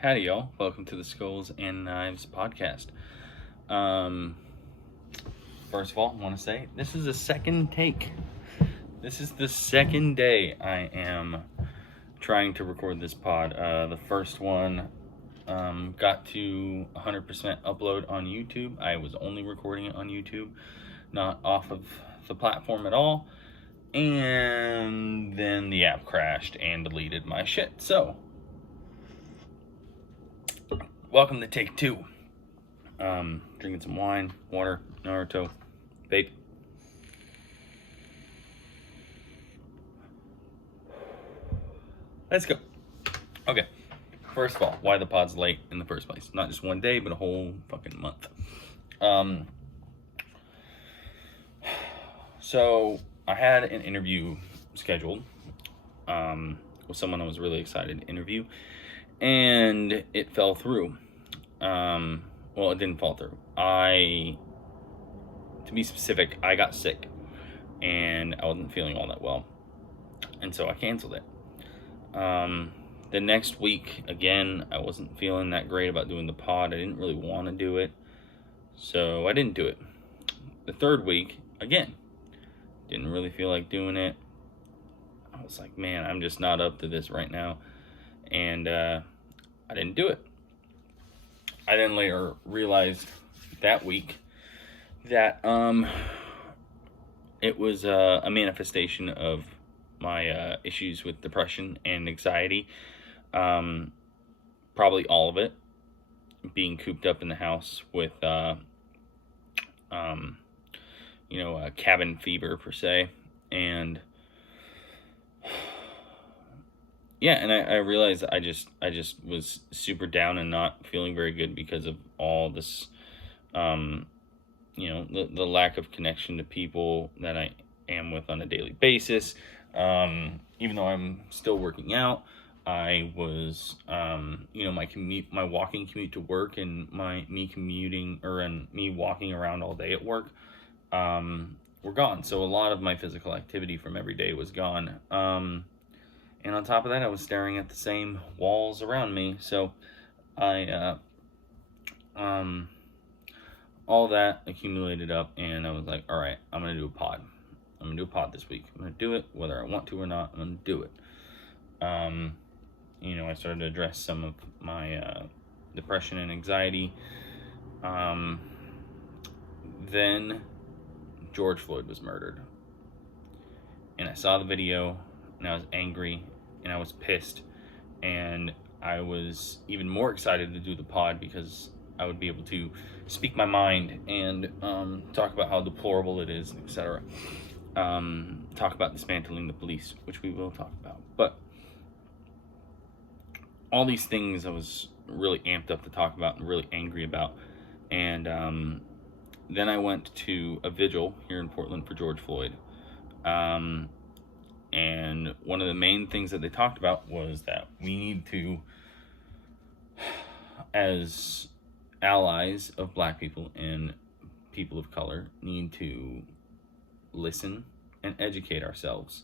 Howdy, y'all. Welcome to the Skulls and Knives podcast. First of all, I want to say this is a second take. This is the second day I am trying to record this pod. The first one got to 100% upload on YouTube. I was only recording it on YouTube, not off of the platform at all. And then the app crashed and deleted my shit. So, welcome to take two. Drinking some wine, water, Naruto, vape. Let's go. Okay. First of all, why the pod's late in the first place? Not just one day, but a whole fucking month. So I had an interview scheduled with someone I was really excited to interview, and it fell through. Well, it didn't fall through. To be specific, I got sick, and I wasn't feeling all that well, and so I canceled it. The next week, again, I wasn't feeling that great about doing the pod. I didn't really want to do it, so I didn't do it. The third week, again, didn't really feel like doing it. I was like, man, I'm just not up to this right now, and I didn't do it. I then later realized that week that it was a manifestation of my issues with depression and anxiety. Probably all of it, being cooped up in the house with cabin fever per se, and yeah, and I realized I just was super down and not feeling very good because of all this, the lack of connection to people that I am with on a daily basis. Even though I'm still working out, I was, my walking commute to work and me walking around all day at work, were gone. So a lot of my physical activity from every day was gone. And on top of that, I was staring at the same walls around me. So all that accumulated up, and I was like, all right, I'm going to do a pod. I'm going to do a pod this week. I'm going to do it, whether I want to or not, I'm going to do it. I started to address some of my depression and anxiety. Then George Floyd was murdered. And I saw the video, and I was angry, and I was pissed, and I was even more excited to do the pod because I would be able to speak my mind and talk about how deplorable it is, etc. Talk about dismantling the police, which we will talk about. But all these things I was really amped up to talk about and really angry about. And then I went to a vigil here in Portland for George Floyd. And one of the main things that they talked about was that we need to, as allies of Black people and people of color, need to listen and educate ourselves.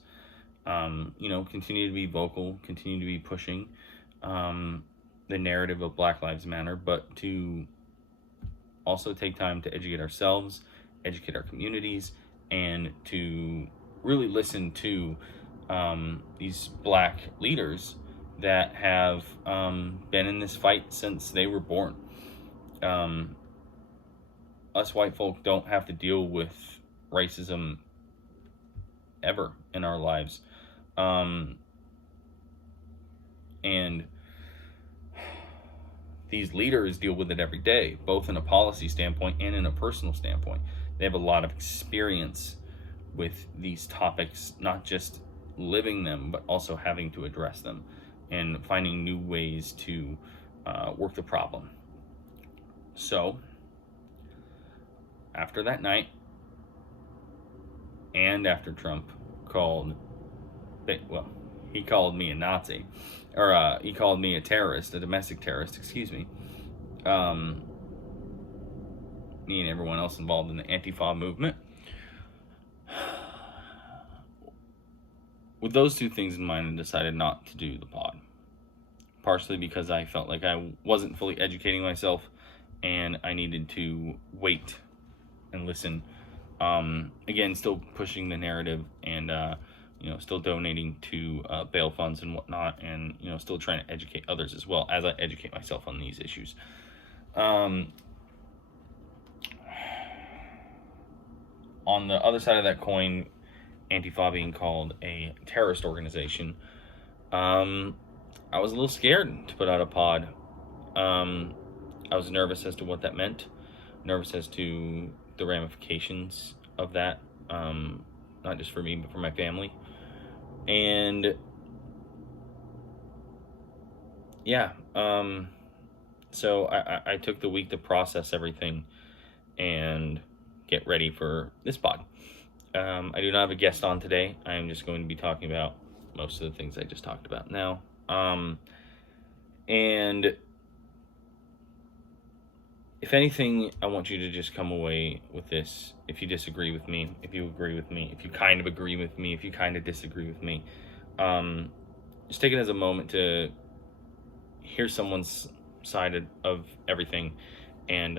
Continue to be vocal, continue to be pushing the narrative of Black Lives Matter, but to also take time to educate ourselves, educate our communities, and to really listen to these Black leaders that have been in this fight since they were born. Us white folk don't have to deal with racism ever in our lives. And these leaders deal with it every day, both in a policy standpoint and in a personal standpoint. They have a lot of experience with these topics, not just living them, but also having to address them and finding new ways to work the problem. So, after that night, and after Trump he called me a Nazi, or he called me a terrorist, a domestic terrorist, excuse me. Me and everyone else involved in the Antifa movement. With those two things in mind, I decided not to do the pod partially because I felt like I wasn't fully educating myself, and I needed to wait and listen. Again, still pushing the narrative, and still donating to bail funds and whatnot, and still trying to educate others as well as I educate myself on these issues. On the other side of that coin, Antifa being called a terrorist organization, I was a little scared to put out a pod. I was nervous as to what that meant, nervous as to the ramifications of that, not just for me, but for my family. And yeah, so I took the week to process everything and get ready for this pod. I do not have a guest on today. I am just going to be talking about most of the things I just talked about now. And if anything, I want you to just come away with this. If you disagree with me, if you agree with me, if you kind of agree with me, if you kind of disagree with me, just take it as a moment to hear someone's side of everything, and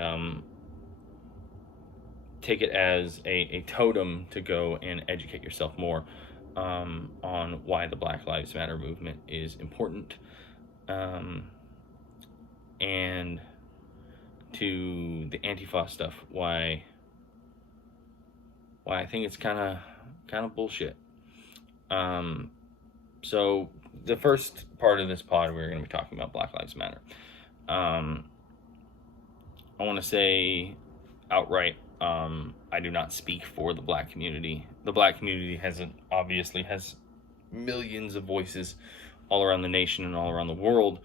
take it as a totem to go and educate yourself more on why the Black Lives Matter movement is important, and to the Antifa stuff, why I think it's kind of bullshit. So the first part of this pod, we're going to be talking about Black Lives Matter. I want to say outright, I do not speak for the Black community. The Black community obviously has millions of voices all around the nation and all around the world.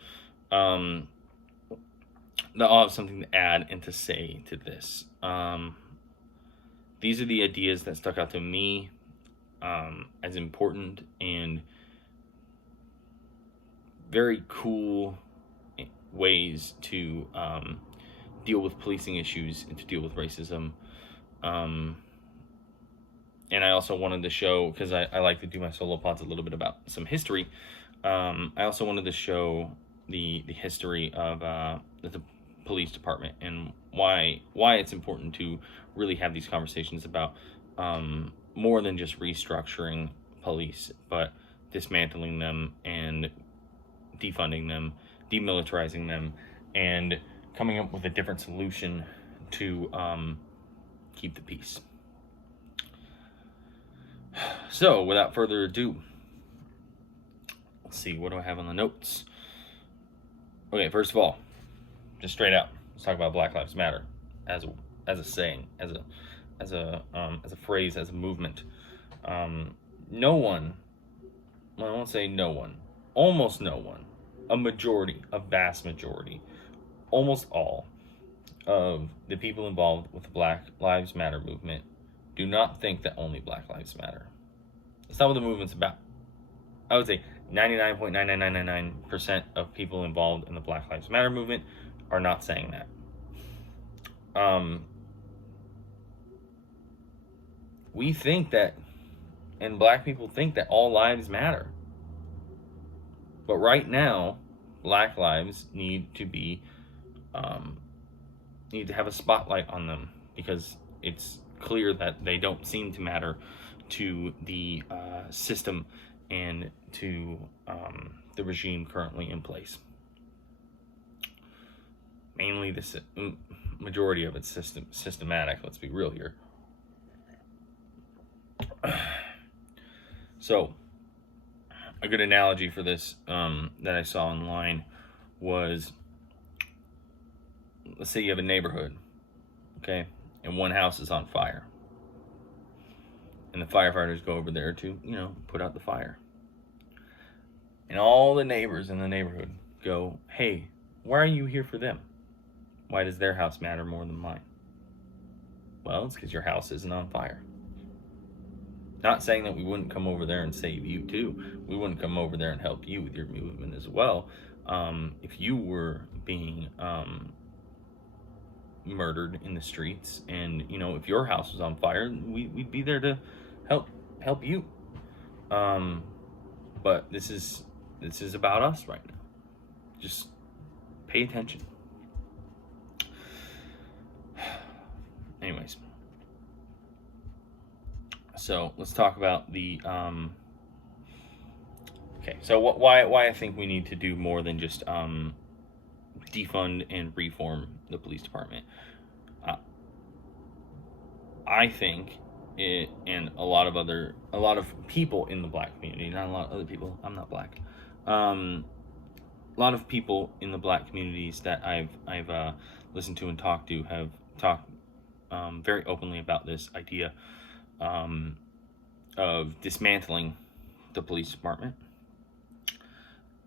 That I'll have something to add and to say to this. These are the ideas that stuck out to me as important and very cool ways to deal with policing issues and to deal with racism. And I also wanted to show, because I like to do my solo pods a little bit about some history, I also wanted to show the history of the police department and why it's important to really have these conversations about more than just restructuring police, but dismantling them and defunding them, demilitarizing them, and coming up with a different solution to keep the peace. So, without further ado, let's see, what do I have on the notes? Okay, first of all, just straight out, let's talk about Black Lives Matter as a saying, as a phrase, as a movement. No one, well, I won't say no one, almost no one, a vast majority, almost all of the people involved with the Black Lives Matter movement do not think that only Black Lives Matter. That's not what the movement's about. I would say 99.99999% of people involved in the Black Lives Matter movement are not saying that. We think that, and Black people think that all lives matter. But right now, Black lives need to have a spotlight on them, because it's clear that they don't seem to matter to the system and to the regime currently in place. Mainly the majority of it's systematic, let's be real here. So, a good analogy for this that I saw online was, let's say you have a neighborhood, okay, and one house is on fire, and the firefighters go over there to, put out the fire. And all the neighbors in the neighborhood go, hey, why are you here for them? Why does their house matter more than mine? Well, it's because your house isn't on fire. Not saying that we wouldn't come over there and save you too. We wouldn't come over there and help you with your movement as well. If you were being murdered in the streets, and if your house was on fire, we'd be there to help you. But this is about us right now. Just pay attention. Anyways, so let's talk about the okay. So why I think we need to do more than just defund and reform the police department. Uh, I think it, and a lot of people in the black community, not a lot of other people. I'm not black. A lot of people in the black communities that I've listened to and talked to have talked very openly about this idea of dismantling the police department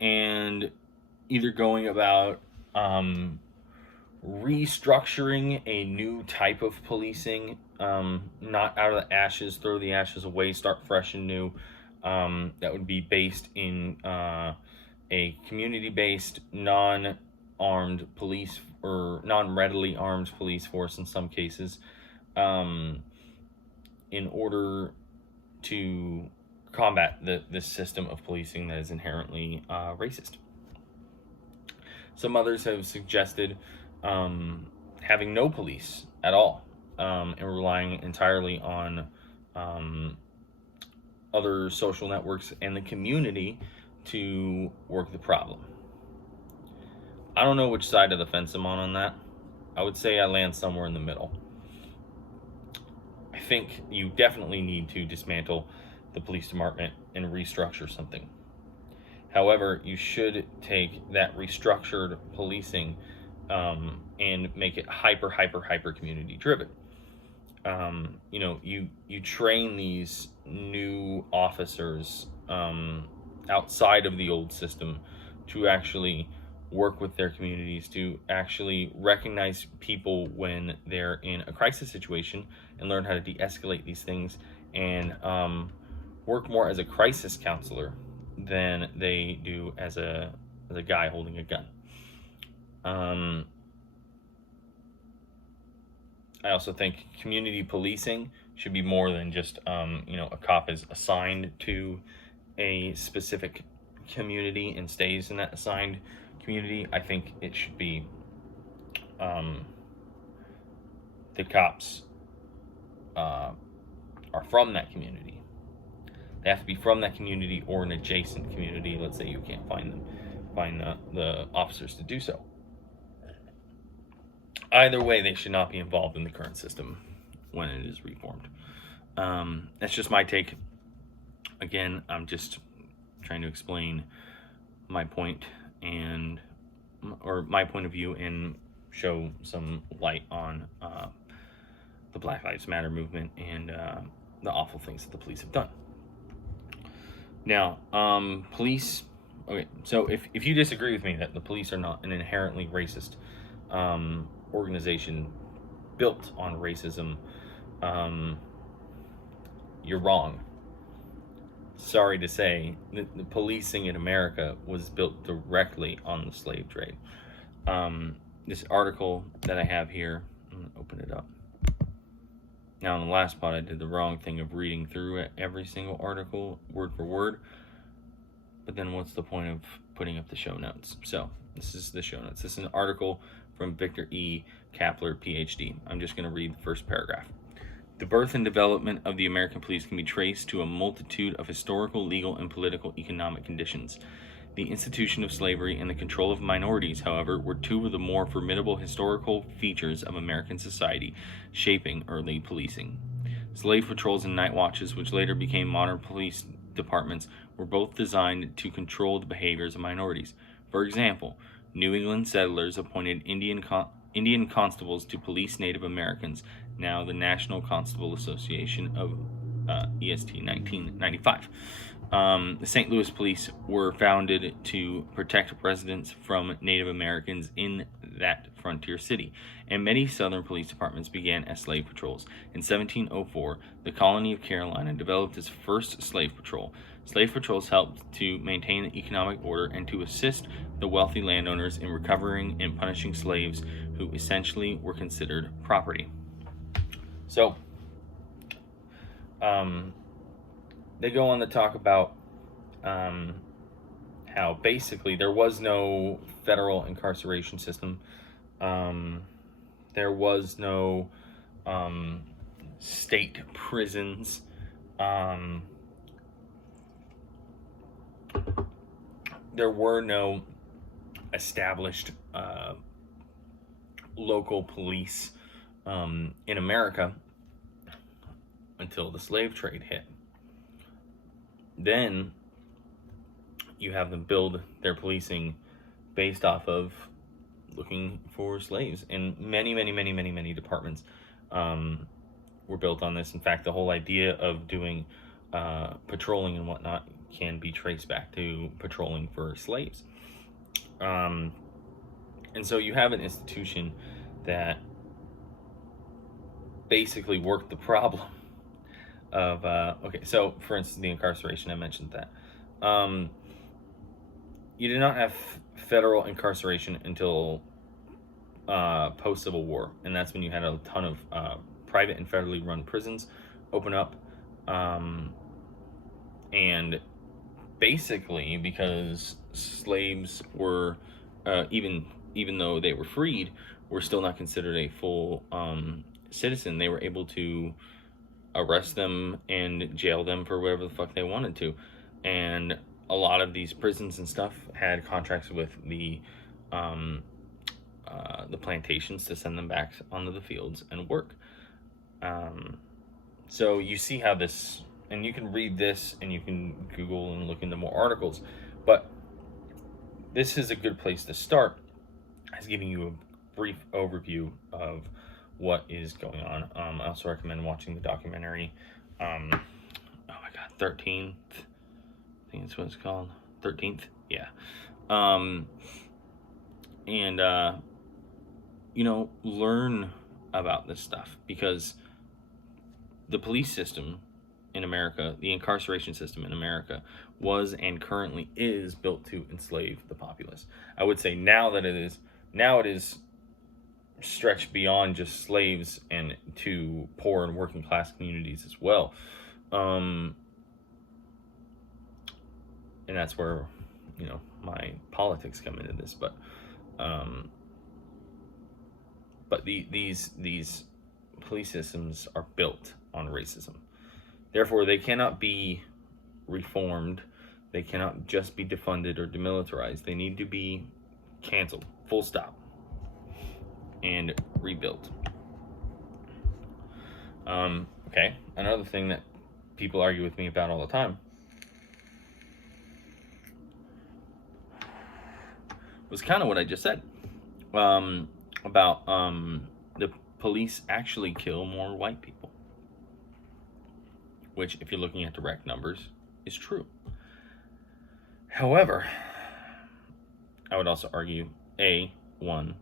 and either going about restructuring a new type of policing, not out of the ashes, throw the ashes away, start fresh and new. That would be based in a community-based, non-armed police or non-readily armed police force in some cases, in order to combat this system of policing that is inherently racist. Some others have suggested having no police at all, and relying entirely on other social networks and the community to work the problem. I don't know which side of the fence I'm on that. I would say I land somewhere in the middle. I think you definitely need to dismantle the police department and restructure something. However, you should take that restructured policing and make it hyper community driven. You train these new officers outside of the old system to actually work with their communities, to actually recognize people when they're in a crisis situation and learn how to de-escalate these things, and work more as a crisis counselor than they do as a guy holding a gun. I also think community policing should be more than just a cop is assigned to a specific community and stays in that assigned community. I think it should be the cops are from that community. They have to be from that community or an adjacent community. Let's say you can't find the officers to do so. Either way, they should not be involved in the current system when it is reformed. That's just my take. Again, I'm just trying to explain my point or my point of view, and show some light on the Black Lives Matter movement and the awful things that the police have done. Now, police. Okay, so if you disagree with me that the police are not an inherently racist organization built on racism, you're wrong. Sorry to say, the policing in America was built directly on the slave trade. This article that I have here, I'm going to open it up. Now, in the last part, I did the wrong thing of reading through every single article, word for word. But then what's the point of putting up the show notes? So, this is the show notes. This is an article from Victor E. Kapler, PhD. I'm just going to read the first paragraph. The birth and development of the American police can be traced to a multitude of historical, legal, and political economic conditions. The institution of slavery and the control of minorities, however, were two of the more formidable historical features of American society, shaping early policing. Slave patrols and night watches, which later became modern police departments, were both designed to control the behaviors of minorities. For example, New England settlers appointed Indian constables to police Native Americans, now the National Constable Association of EST 1995. The St. Louis police were founded to protect residents from Native Americans in that frontier city, and many southern police departments began as slave patrols. In 1704, the colony of Carolina developed its first slave patrol. Slave patrols helped to maintain economic order and to assist the wealthy landowners in recovering and punishing slaves who essentially were considered property. So, they go on to talk about how basically there was no federal incarceration system. There was no state prisons. There were no established local police in America until the slave trade hit. Then you have them build their policing based off of looking for slaves, and many departments were built on this. In fact, the whole idea of doing patrolling and whatnot can be traced back to patrolling for slaves. And so you have an institution that basically worked the problem of okay, so for instance, the incarceration, I mentioned that. You did not have federal incarceration until post-Civil War, and that's when you had a ton of private and federally run prisons open up, and basically because slaves were even though they were freed, were still not considered a full citizen. They were able to arrest them and jail them for whatever the fuck they wanted to, and a lot of these prisons and stuff had contracts with the plantations to send them back onto the fields and work. So you see how this, and you can read this and you can Google and look into more articles, but this is a good place to start, as giving you a brief overview of what is going on. I also recommend watching the documentary, oh my god, 13th, I think that's what it's called, 13th, yeah. You know, learn about this stuff, because the police system in America, the incarceration system in America, was and currently is built to enslave the populace. I would say now it is stretched beyond just slaves and to poor and working class communities as well. And that's where, you know, my politics come into this, but these police systems are built on racism. Therefore, they cannot be reformed. They cannot just be defunded or demilitarized. They need to be canceled, full stop, and rebuilt. Okay, another thing that people argue with me about all the time was kind of what I just said, about the police actually kill more white people, which, if you're looking at direct numbers, is true. However, I would also argue, one,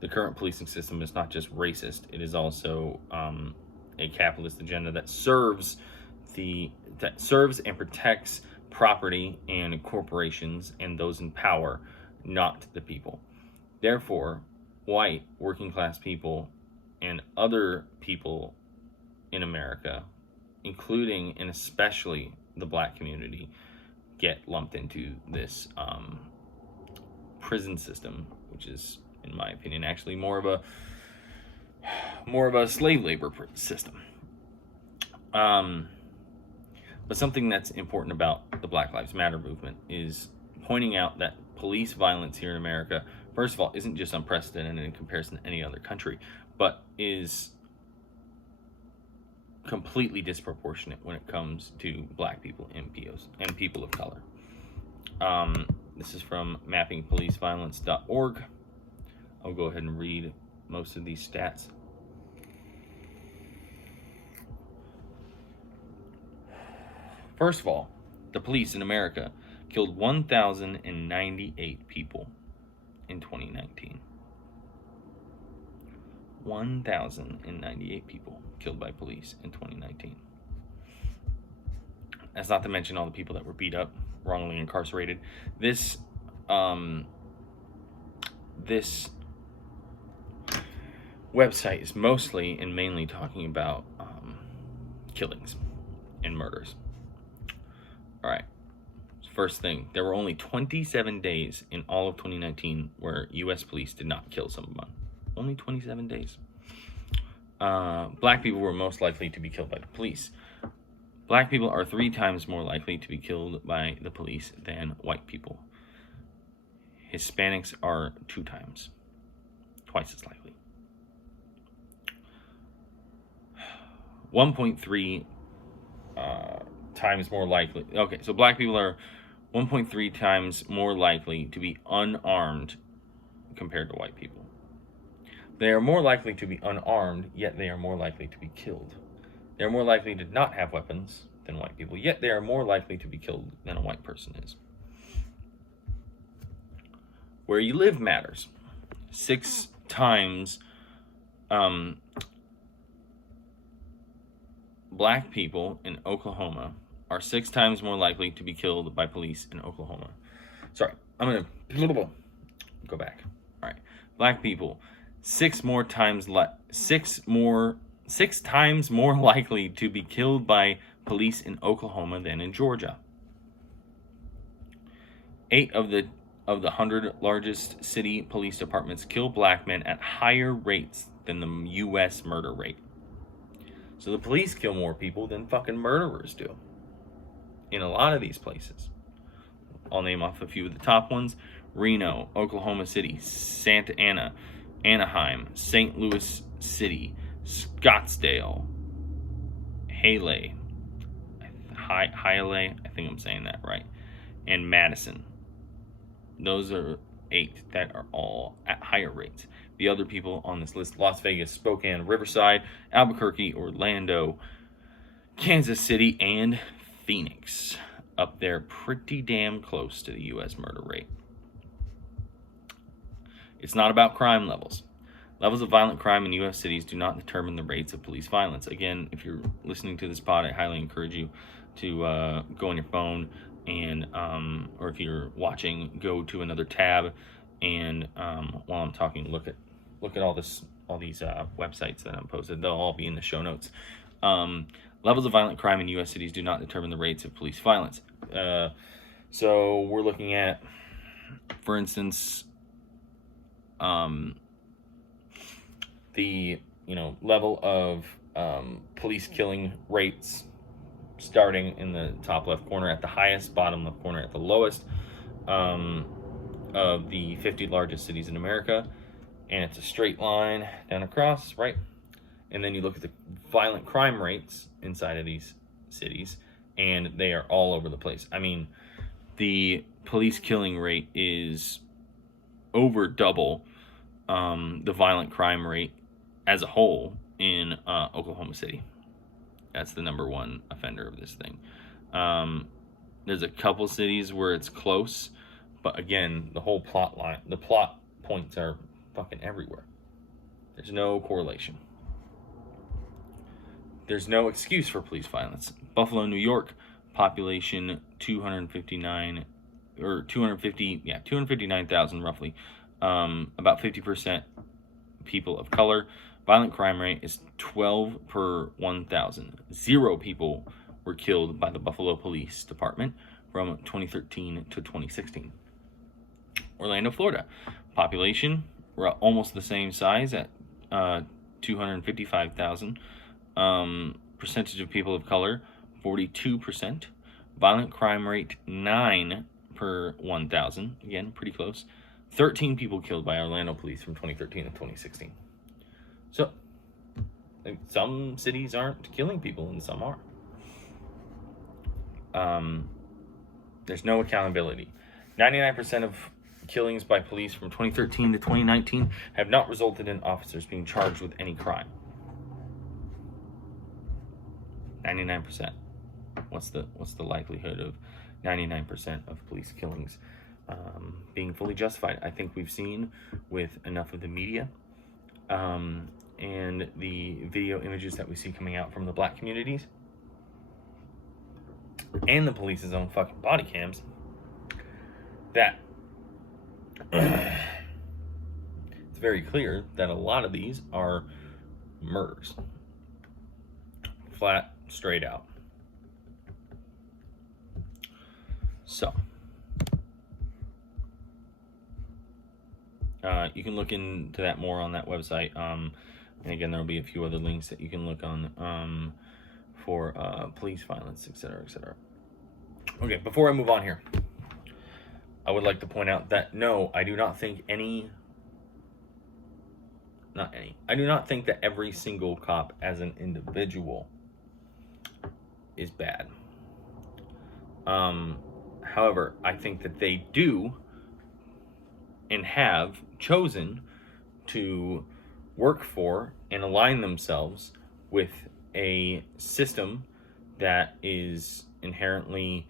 the current policing system is not just racist, it is also a capitalist agenda that serves and protects property and corporations and those in power, not the people. Therefore, white working class people and other people in America, including and especially the black community, get lumped into this prison system, which is, in my opinion, actually more of a slave labor system. But something that's important about the Black Lives Matter movement is pointing out that police violence here in America, first of all, isn't just unprecedented in comparison to any other country, but is completely disproportionate when it comes to black people and POs and people of color. This is from mappingpoliceviolence.org. I'll go ahead and read most of these stats. First of all, the police in America killed 1,098 people in 2019. 1,098 people killed by police in 2019. That's not to mention all the people that were beat up, wrongly incarcerated. This website is mostly and mainly talking about killings and murders. All right. First thing, there were only 27 days in all of 2019 where U.S. police did not kill someone. Only 27 days. Black people were most likely to be killed by the police. Black people are 3 times more likely to be killed by the police than white people. Hispanics are 2 times, twice as likely. 1.3 times more likely. Okay, so black people are 1.3 times more likely to be unarmed compared to white people. They are more likely to be unarmed, yet they are more likely to be killed. They are more likely to not have weapons than white people, yet they are more likely to be killed than a white person is. Where you live matters. 6 times black people in Oklahoma are 6 times more likely to be killed by police in Oklahoma. Sorry, I'm going to go back. All right. Black people, 6 times more likely to be killed by police in Oklahoma than in Georgia. 8 of the 100 largest city police departments kill black men at higher rates than the U.S. murder rate. So the police kill more people than fucking murderers do in a lot of these places. I'll name off a few of the top ones: Reno, Oklahoma City, Santa Ana, Anaheim, St. Louis City, Scottsdale, Hialeah, I think I'm saying that right, and Madison. Those are 8 that are all at higher rates. The other people on this list: Las Vegas, Spokane, Riverside, Albuquerque, Orlando, Kansas City, and Phoenix. Up there pretty damn close to the U.S. murder rate. It's not about crime levels. Levels of violent crime in U.S. cities do not determine the rates of police violence. Again, if you're listening to this pod, I highly encourage you to go on your phone and, or if you're watching, go to another tab and while I'm talking, look at all these websites that I'm posted. They'll all be in the show notes. Levels of violent crime in U.S. cities do not determine the rates of police violence. So we're looking at, for instance, the level of police killing rates, starting in the top left corner at the highest, bottom left corner at the lowest, of the 50 largest cities in America, and it's a straight line down across, right? And then you look at the violent crime rates inside of these cities, and they are all over the place. I mean, the police killing rate is over double the violent crime rate as a whole in Oklahoma City. That's the number 1 offender of this thing. There's a couple cities where it's close, but again, the plot points are fucking everywhere. There's no correlation. There's no excuse for police violence. Buffalo, New York, population 259,000 roughly. About 50% people of color. Violent crime rate is 12 per 1,000. 0 people were killed by the Buffalo Police Department from 2013 to 2016. Orlando, Florida, population, we're almost the same size at 255,000. Percentage of people of color, 42%. Violent crime rate, 9 per 1,000. Again, pretty close. 13 people killed by Orlando police from 2013 to 2016. So, some cities aren't killing people and some are. There's no accountability. 99% of killings by police from 2013 to 2019 have not resulted in officers being charged with any crime. 99%. What's the likelihood of 99% of police killings being fully justified? I think we've seen with enough of the media and the video images that we see coming out from the black communities and the police's own fucking body cams that it's very clear that a lot of these are murders. Flat, straight out. So, you can look into that more on that website. And again, there'll be a few other links that you can look on for police violence, etc., etc. Okay, before I move on here, I would like to point out that no, I do not think I do not think that every single cop as an individual is bad. However, I think that they do and have chosen to work for and align themselves with a system that is inherently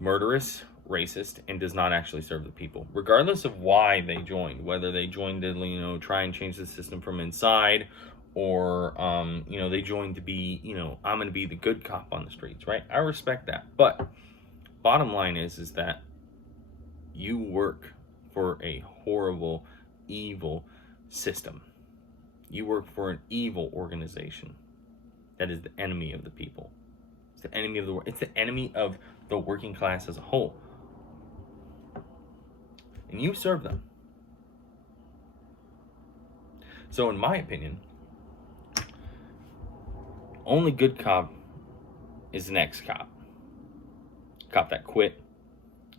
murderous, racist, and does not actually serve the people, regardless of why they joined. Whether they joined to try and change the system from inside, or they joined to be I'm going to be the good cop on the streets, right? I respect that, but bottom line is that you work for a horrible, evil system. You work for an evil organization that is the enemy of the people. It's the enemy of the world. It's the enemy of the working class as a whole. And you serve them. So in my opinion, only good cop is an ex-cop. Cop that quit,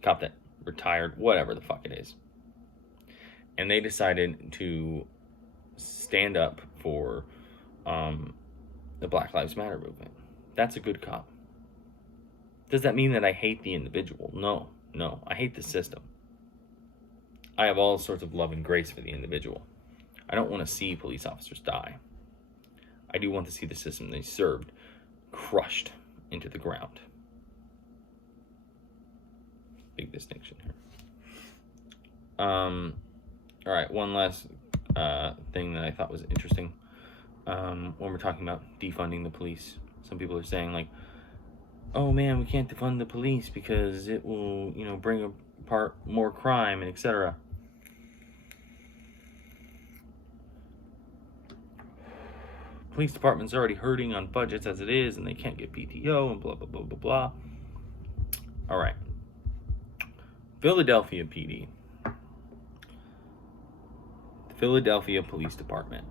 cop that retired, whatever the fuck it is. And they decided to stand up for the Black Lives Matter movement. That's a good cop. Does that mean that I hate the individual? No. I hate the system. I have all sorts of love and grace for the individual. I don't want to see police officers die. I do want to see the system they served crushed into the ground. Big distinction here. All right, one last thing that I thought was interesting when we're talking about defunding the police. Some people are saying like, oh man, we can't defund the police because it will, bring apart more crime and etc. Police department's already hurting on budgets as it is, and they can't get PTO and blah, blah, blah, blah, blah. All right. Philadelphia PD. The Philadelphia Police Department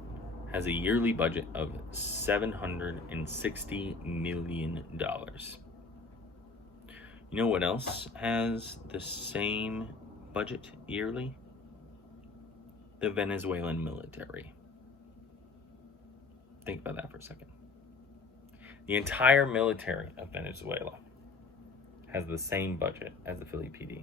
has a yearly budget of $760 million. You know what else has the same budget yearly? The Venezuelan military. Think about that for a second. The entire military of Venezuela has the same budget as the Philly PD.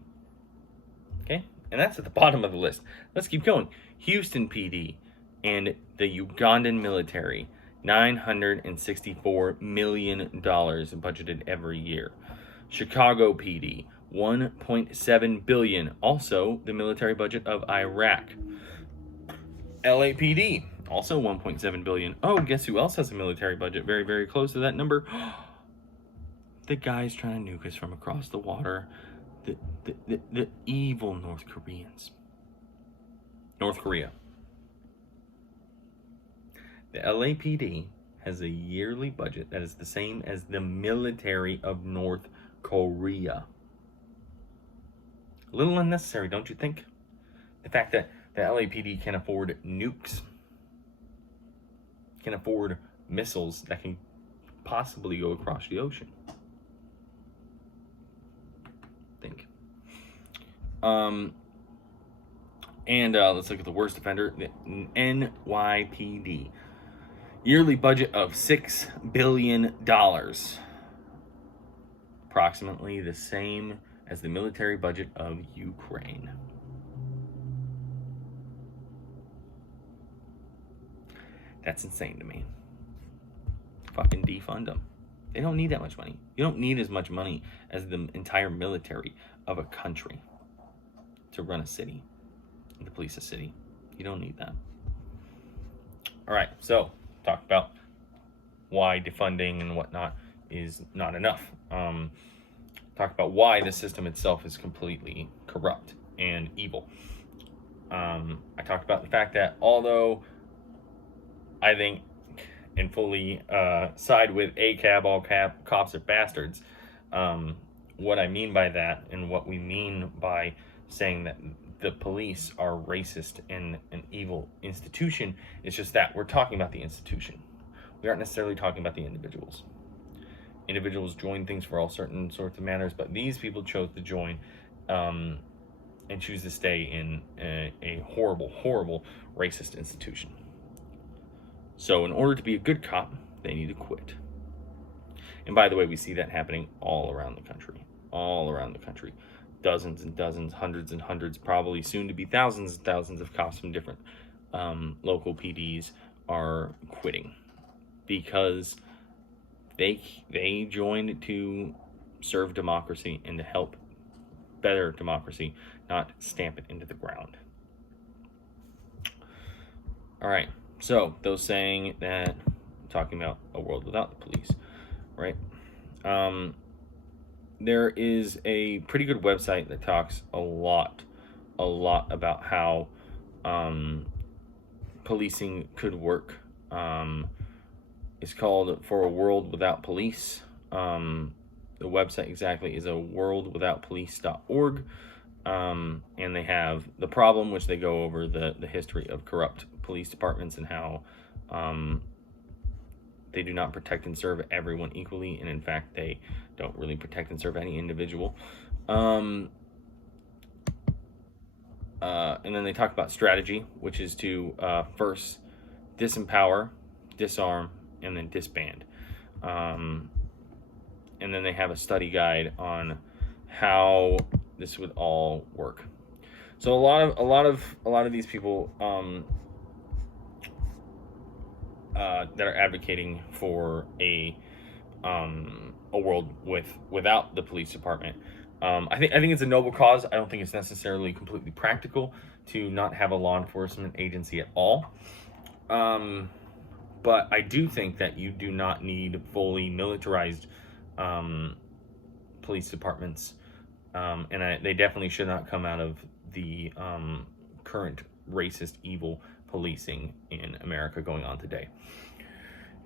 Okay? And that's at the bottom of the list. Let's keep going. Houston PD and the Ugandan military, $964 million budgeted every year. Chicago PD, $1.7 billion. Also, the military budget of Iraq. LAPD, also $1.7 billion. Oh, guess who else has a military budget very, very close to that number? The guys trying to nuke us from across the water. The evil North Koreans. North Korea. The LAPD has a yearly budget that is the same as the military of North Korea. A little unnecessary, don't you think? The fact that the LAPD can afford nukes, can afford missiles that can possibly go across the ocean. Think. And let's look at the worst offender, the NYPD. Yearly budget of $6 billion. Approximately the same as the military budget of Ukraine. That's insane to me. Fucking defund them. They don't need that much money. You don't need as much money as the entire military of a country to run a city and to police a city. You don't need that. All right, so talk about why defunding and whatnot is not enough. Talk about why the system itself is completely corrupt and evil. I talked about the fact that although I think and fully side with ACAB, all cops are bastards, what I mean by that, and what we mean by saying that the police are racist and an evil institution, is just that we're talking about the institution. We aren't necessarily talking about the individuals. Individuals join things for all certain sorts of manners, but these people chose to join and choose to stay in a horrible, horrible racist institution. So in order to be a good cop, they need to quit. And by the way, we see that happening all around the country. All around the country. Dozens and dozens, hundreds and hundreds, probably soon to be thousands and thousands of cops from different local PDs are quitting because they joined to serve democracy and to help better democracy, not stamp it into the ground. All right, so those saying that, talking about a world without the police, right? There is a pretty good website that talks a lot about how policing could work. It's called For a World Without Police. The website exactly is a worldwithoutpolice.org. And they have the problem, which they go over the history of corrupt police departments and how they do not protect and serve everyone equally, and in fact they don't really protect and serve any individual. And then they talk about strategy, which is to first disempower, disarm, and then disband. And then they have a study guide on how this would all work. So a lot of these people that are advocating for a world without the police department. I think it's a noble cause. I don't think it's necessarily completely practical to not have a law enforcement agency at all. But I do think that you do not need fully militarized police departments, and they definitely should not come out of the current racist, evil policing in America going on today.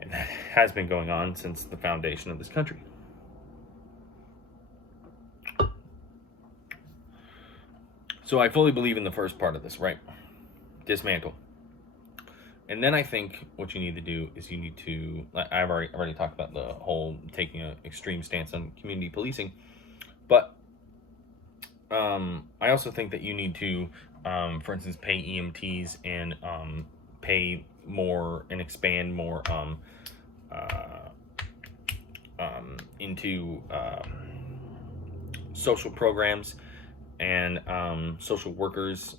And that has been going on since the foundation of this country. So I fully believe in the first part of this, right? Dismantle. And then I think what you need to do is you need to, I've already talked about the whole taking an extreme stance on community policing, but I also think that you need to, for instance, pay EMTs and pay more and expand more into social programs and social workers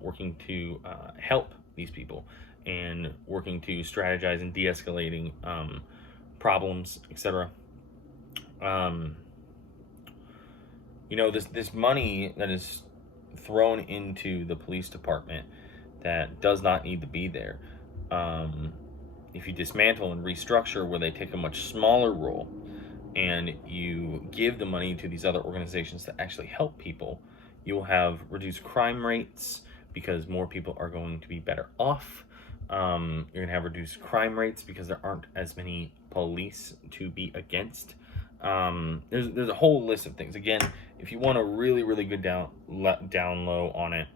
working to help these people and working to strategize and de-escalating problems, etc. This money that is thrown into the police department that does not need to be there. If you dismantle and restructure where they take a much smaller role and you give the money to these other organizations that actually help people, you will have reduced crime rates because more people are going to be better off. You're going to have reduced crime rates because there aren't as many police to be against. There's a whole list of things. Again, if you want a really, really good down low on it,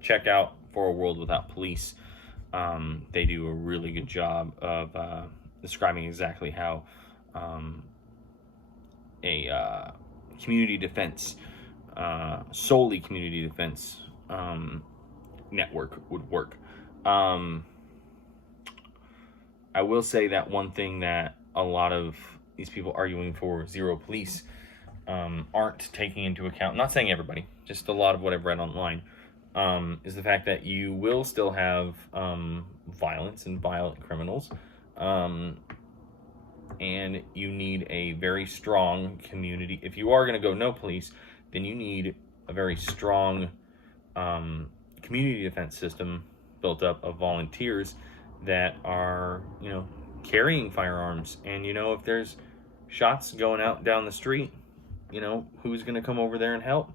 check out For a World Without Police. They do a really good job of describing exactly how a community defense, solely community defense network would work. I will say that one thing that a lot of these people arguing for zero police aren't taking into account, not saying everybody, just a lot of what I've read online, is the fact that you will still have violence and violent criminals, and you need a very strong community. If you are going to go no police, then you need a very strong community defense system built up of volunteers that are, carrying firearms. And, if there's shots going out down the street, who's going to come over there and help?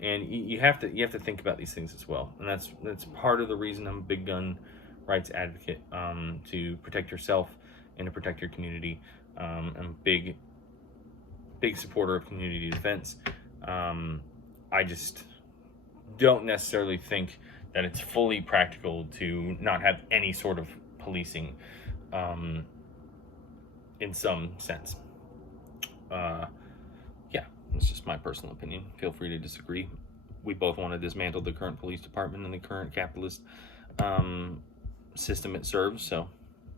And you have to think about these things as well. And that's part of the reason I'm a big gun rights advocate, to protect yourself and to protect your community. I'm a big big supporter of community defense. I just don't necessarily think that it's fully practical to not have any sort of policing in some sense. Yeah, it's just my personal opinion. Feel free to disagree. We both want to dismantle the current police department and the current capitalist system it serves, so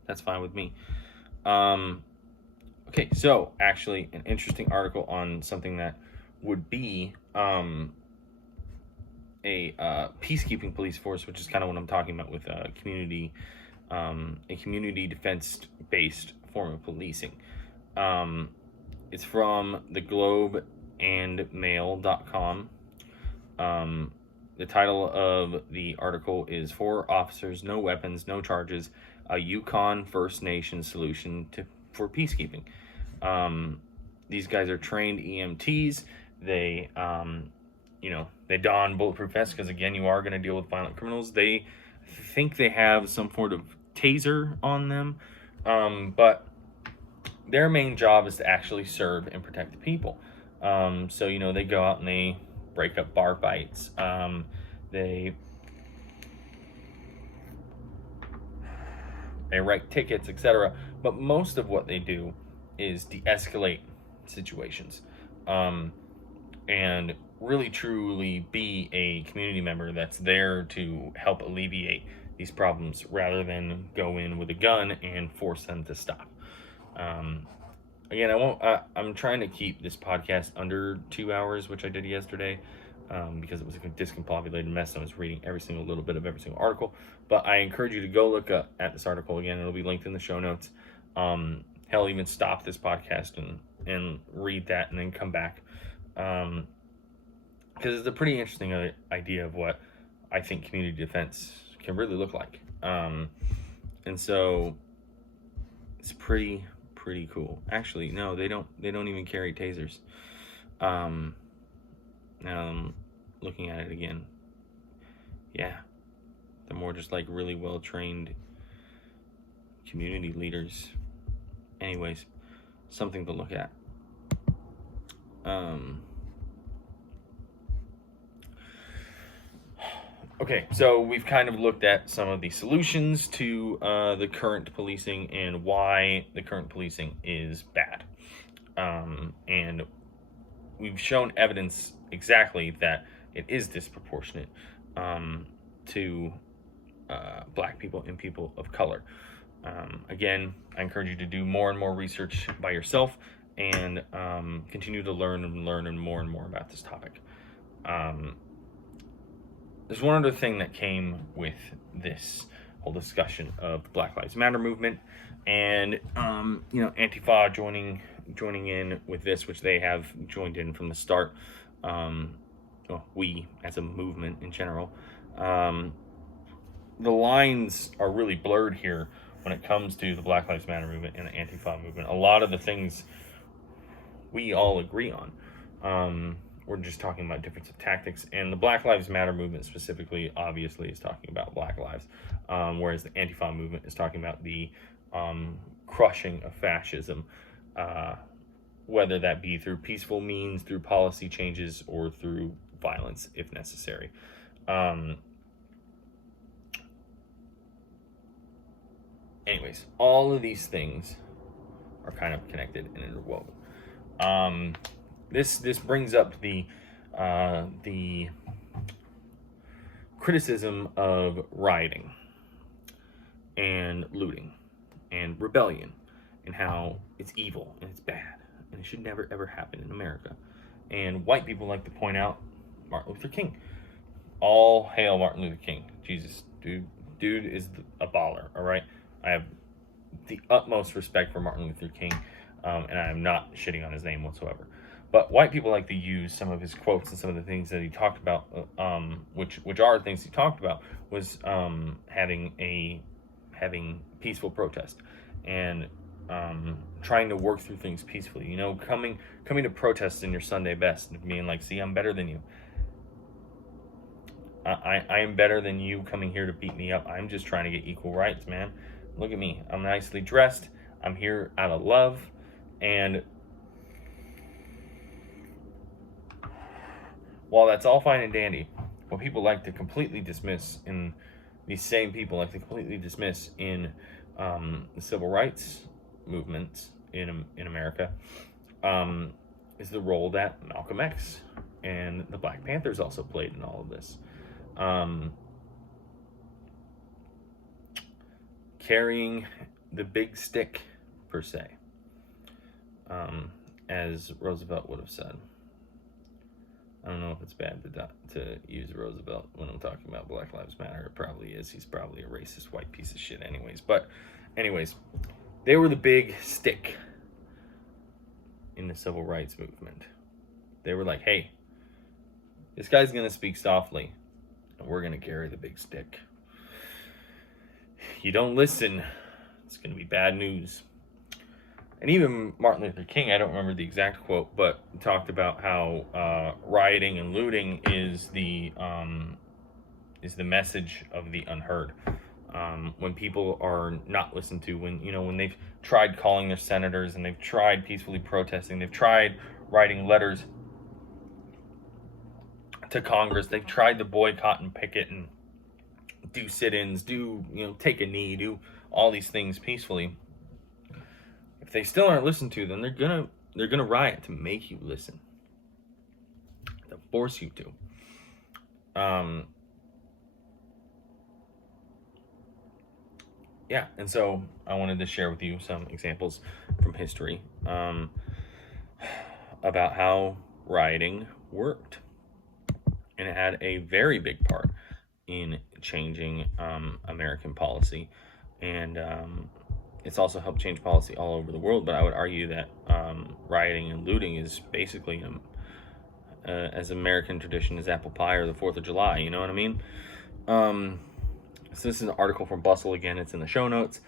that's fine with me. Okay, so actually an interesting article on something that would be a peacekeeping police force, which is kind of what I'm talking about with a community defense-based form of policing. It's from the globeandmail.com. The title of the article is 4 Officers, No Weapons, No Charges, a Yukon First Nation Solution for Peacekeeping. These guys are trained EMTs. They, they don bulletproof vests because, again, you are going to deal with violent criminals. They think they have some sort of taser on them, but their main job is to actually serve and protect the people. So, they go out and they break up bar fights. They write tickets, etc. But most of what they do is de-escalate situations, and really truly be a community member that's there to help alleviate these problems rather than go in with a gun and force them to stop. Again, I'm trying to keep this podcast under 2 hours, which I did yesterday, because it was a discombobulated mess. I was reading every single little bit of every single article. But I encourage you to go look at this article again. It'll be linked in the show notes. Hell, even stop this podcast and read that and then come back. Because it's a pretty interesting idea of what I think community defense can really look like. And so it's pretty cool. Actually, no, they don't even carry tasers. Now I'm looking at it again. Yeah, they're more just like really well trained community leaders. Anyways, something to look at. Okay, so we've kind of looked at some of the solutions to the current policing and why the current policing is bad. And we've shown evidence exactly that it is disproportionate to black people and people of color. Again, I encourage you to do more and more research by yourself and continue to learn more and more about this topic. There's one other thing that came with this whole discussion of the Black Lives Matter movement, and Antifa joining in with this, which they have joined in from the start. We as a movement in general, the lines are really blurred here when it comes to the Black Lives Matter movement and the Antifa movement. A lot of the things we all agree on. We're just talking about difference of tactics, and the Black Lives Matter movement specifically, obviously, is talking about Black lives, whereas the Antifa movement is talking about the crushing of fascism, whether that be through peaceful means, through policy changes, or through violence, if necessary. Anyways, all of these things are kind of connected and interwoven. This brings up the criticism of rioting and looting and rebellion and how it's evil and it's bad and it should never ever happen in America. And white people like to point out Martin Luther King. All hail Martin Luther King. Jesus, dude is a baller, all right? I have the utmost respect for Martin Luther King, and I am not shitting on his name whatsoever. But white people like to use some of his quotes and some of the things that he talked about, which are things he talked about, was having peaceful protest and trying to work through things peacefully. Coming to protest in your Sunday best and being like, see, I'm better than you. I am better than you coming here to beat me up. I'm just trying to get equal rights, man. Look at me. I'm nicely dressed. I'm here out of love. And while that's all fine and dandy, what people like to completely dismiss in these same people like to completely dismiss in the civil rights movements in America is the role that Malcolm X and the Black Panthers also played in all of this. Carrying the big stick, per se, as Roosevelt would have said. I don't know if it's bad to use Roosevelt when I'm talking about Black Lives Matter. It probably is. He's probably a racist white piece of shit anyways. But anyways, they were the big stick in the civil rights movement. They were like, hey, this guy's going to speak softly, and we're going to carry the big stick. You don't listen, it's going to be bad news. And even Martin Luther King, I don't remember the exact quote, but talked about how rioting and looting is the message of the unheard. When people are not listened to, when they've tried calling their senators and they've tried peacefully protesting, they've tried writing letters to Congress, they've tried to boycott and picket and do sit-ins, take a knee, do all these things peacefully. If they still aren't listened to, then they're gonna riot to make you listen, to force you to. Yeah, and so I wanted to share with you some examples from history about how rioting worked, and it had a very big part in changing American policy, and it's also helped change policy all over the world. But I would argue that rioting and looting is basically as American tradition as apple pie or the 4th of July. You know what I mean? So this is an article from Bustle. Again, it's in the show notes.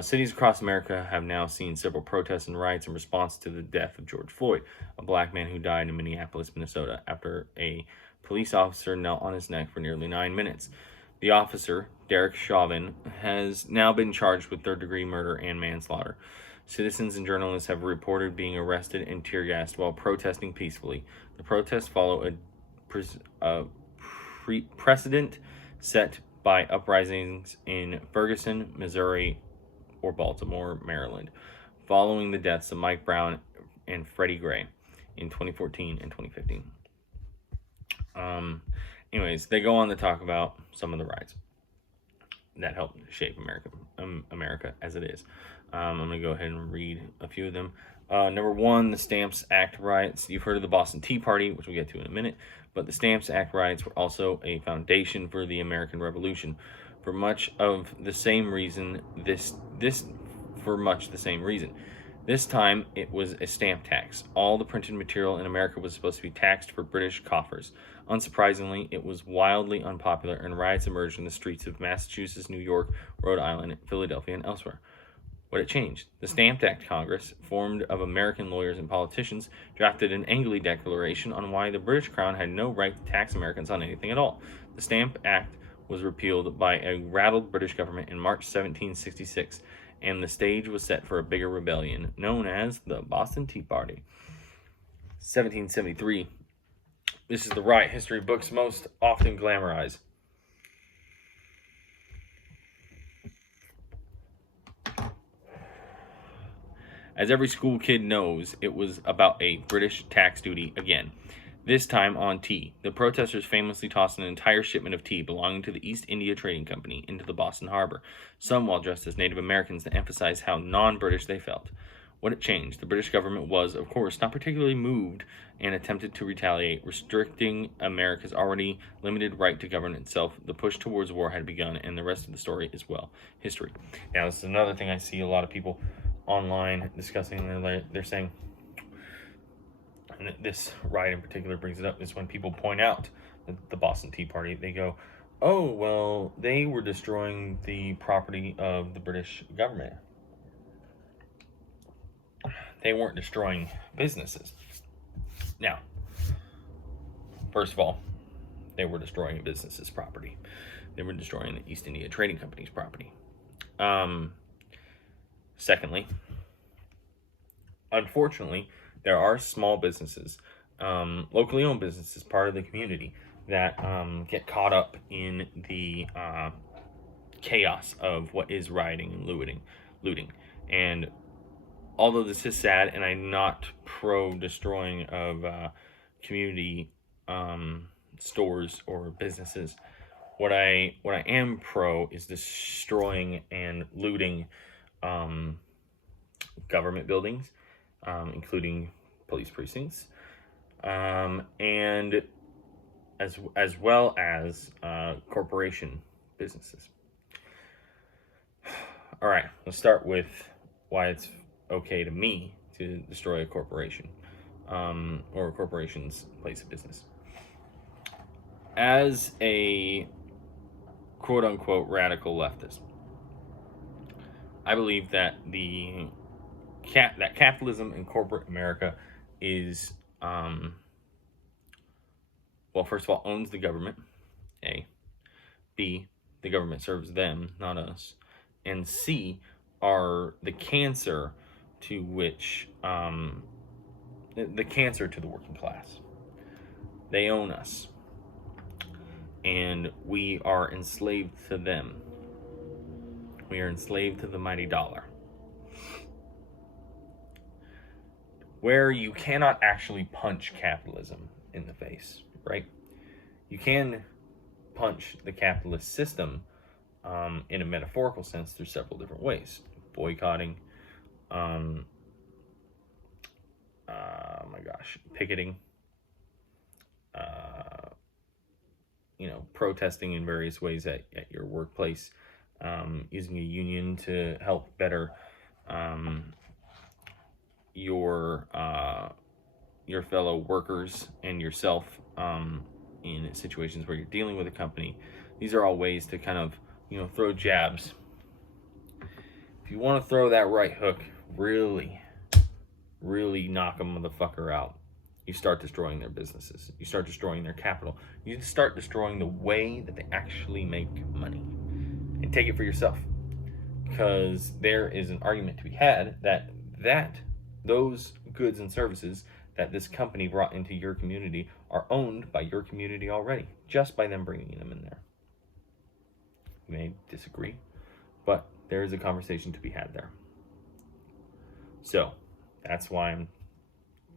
Cities across America have now seen several protests and riots in response to the death of George Floyd, a black man who died in Minneapolis, Minnesota, after a police officer knelt on his neck for nearly 9 minutes. The officer, Derek Chauvin, has now been charged with third-degree murder and manslaughter. Citizens and journalists have reported being arrested and tear-gassed while protesting peacefully. The protests follow a precedent set by uprisings in Ferguson, Missouri, or Baltimore, Maryland, following the deaths of Mike Brown and Freddie Gray in 2014 and 2015. Anyways, they go on to talk about some of the riots that helped shape America as it is. I'm going to go ahead and read a few of them. Number one, the Stamps Act riots. You've heard of the Boston Tea Party, which we'll get to in a minute, but the Stamps Act riots were also a foundation for the American Revolution. For much the same reason. This time, it was a stamp tax. All the printed material in America was supposed to be taxed for British coffers. Unsurprisingly, it was wildly unpopular, and riots emerged in the streets of Massachusetts, New York, Rhode Island, Philadelphia, and elsewhere. What had changed? The Stamp Act Congress, formed of American lawyers and politicians, drafted an Angley Declaration on why the British Crown had no right to tax Americans on anything at all. The Stamp Act was repealed by a rattled British government in March 1766, and the stage was set for a bigger rebellion known as the Boston Tea Party. 1773. This is the riot history books most often glamorize. As every school kid knows, it was about a British tax duty again. This time on tea. The protesters famously tossed an entire shipment of tea belonging to the East India Trading Company into the Boston Harbor, some while dressed as Native Americans to emphasize how non-British they felt. What had changed? The British government was, of course, not particularly moved and attempted to retaliate, restricting America's already limited right to govern itself. The push towards war had begun, and the rest of the story is, well, history. Now, this is another thing I see a lot of people online discussing. They're saying, and this riot in particular brings it up, is when people point out the Boston Tea Party, they go, oh, well, they were destroying the property of the British government. They weren't destroying businesses. Now, first of all, they were destroying a business's property. They were destroying the East India Trading Company's property. Secondly, unfortunately, there are small businesses locally owned businesses, part of the community, that get caught up in the chaos of what is rioting and looting. And although this is sad, and I'm not pro destroying of community stores or businesses, what I am pro is destroying and looting government buildings, including police precincts, and as well as corporation businesses. All right, let's start with why it's okay to me to destroy a corporation or a corporation's place of business. As a quote unquote radical leftist, I believe that that capitalism in corporate America is well, first of all, owns the government. A. B. The government serves them, not us. And C. Are the cancer to which the cancer to the working class. They own us, and we are enslaved to them. We are enslaved to the mighty dollar, where you cannot actually punch capitalism in the face, right? You can punch the capitalist system in a metaphorical sense through several different ways. Boycotting, picketing, protesting in various ways at your workplace, using a union to help better your fellow workers and yourself in situations where you're dealing with a company. These are all ways to kind of throw jabs. If you want to throw that right hook, really knock a motherfucker out, you start destroying their businesses. You start destroying their capital. You start destroying the way that they actually make money. And take it for yourself. Because there is an argument to be had that those goods and services that this company brought into your community are owned by your community already, just by them bringing them in there. You may disagree, but there is a conversation to be had there. So that's why I'm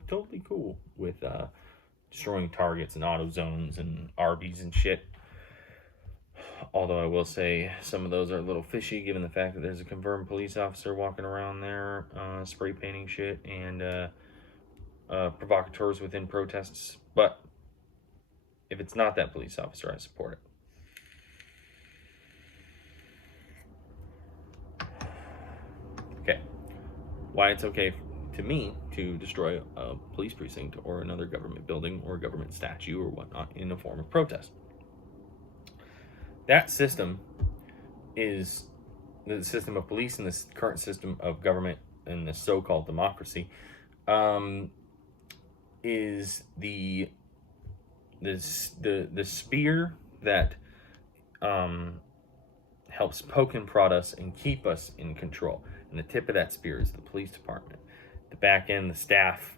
totally cool with destroying Targets and AutoZones and Arby's and shit. Although I will say some of those are a little fishy, given the fact that there's a confirmed police officer walking around there spray painting shit and provocateurs within protests. But if it's not that police officer, I support it. Okay. Why it's okay to me to destroy a police precinct or another government building or government statue or whatnot in a form of protest. That system is the system of police and this current system of government and the so-called democracy is the spear that helps poke and prod us and keep us in control. And the tip of that spear is the police department. The back end, the staff,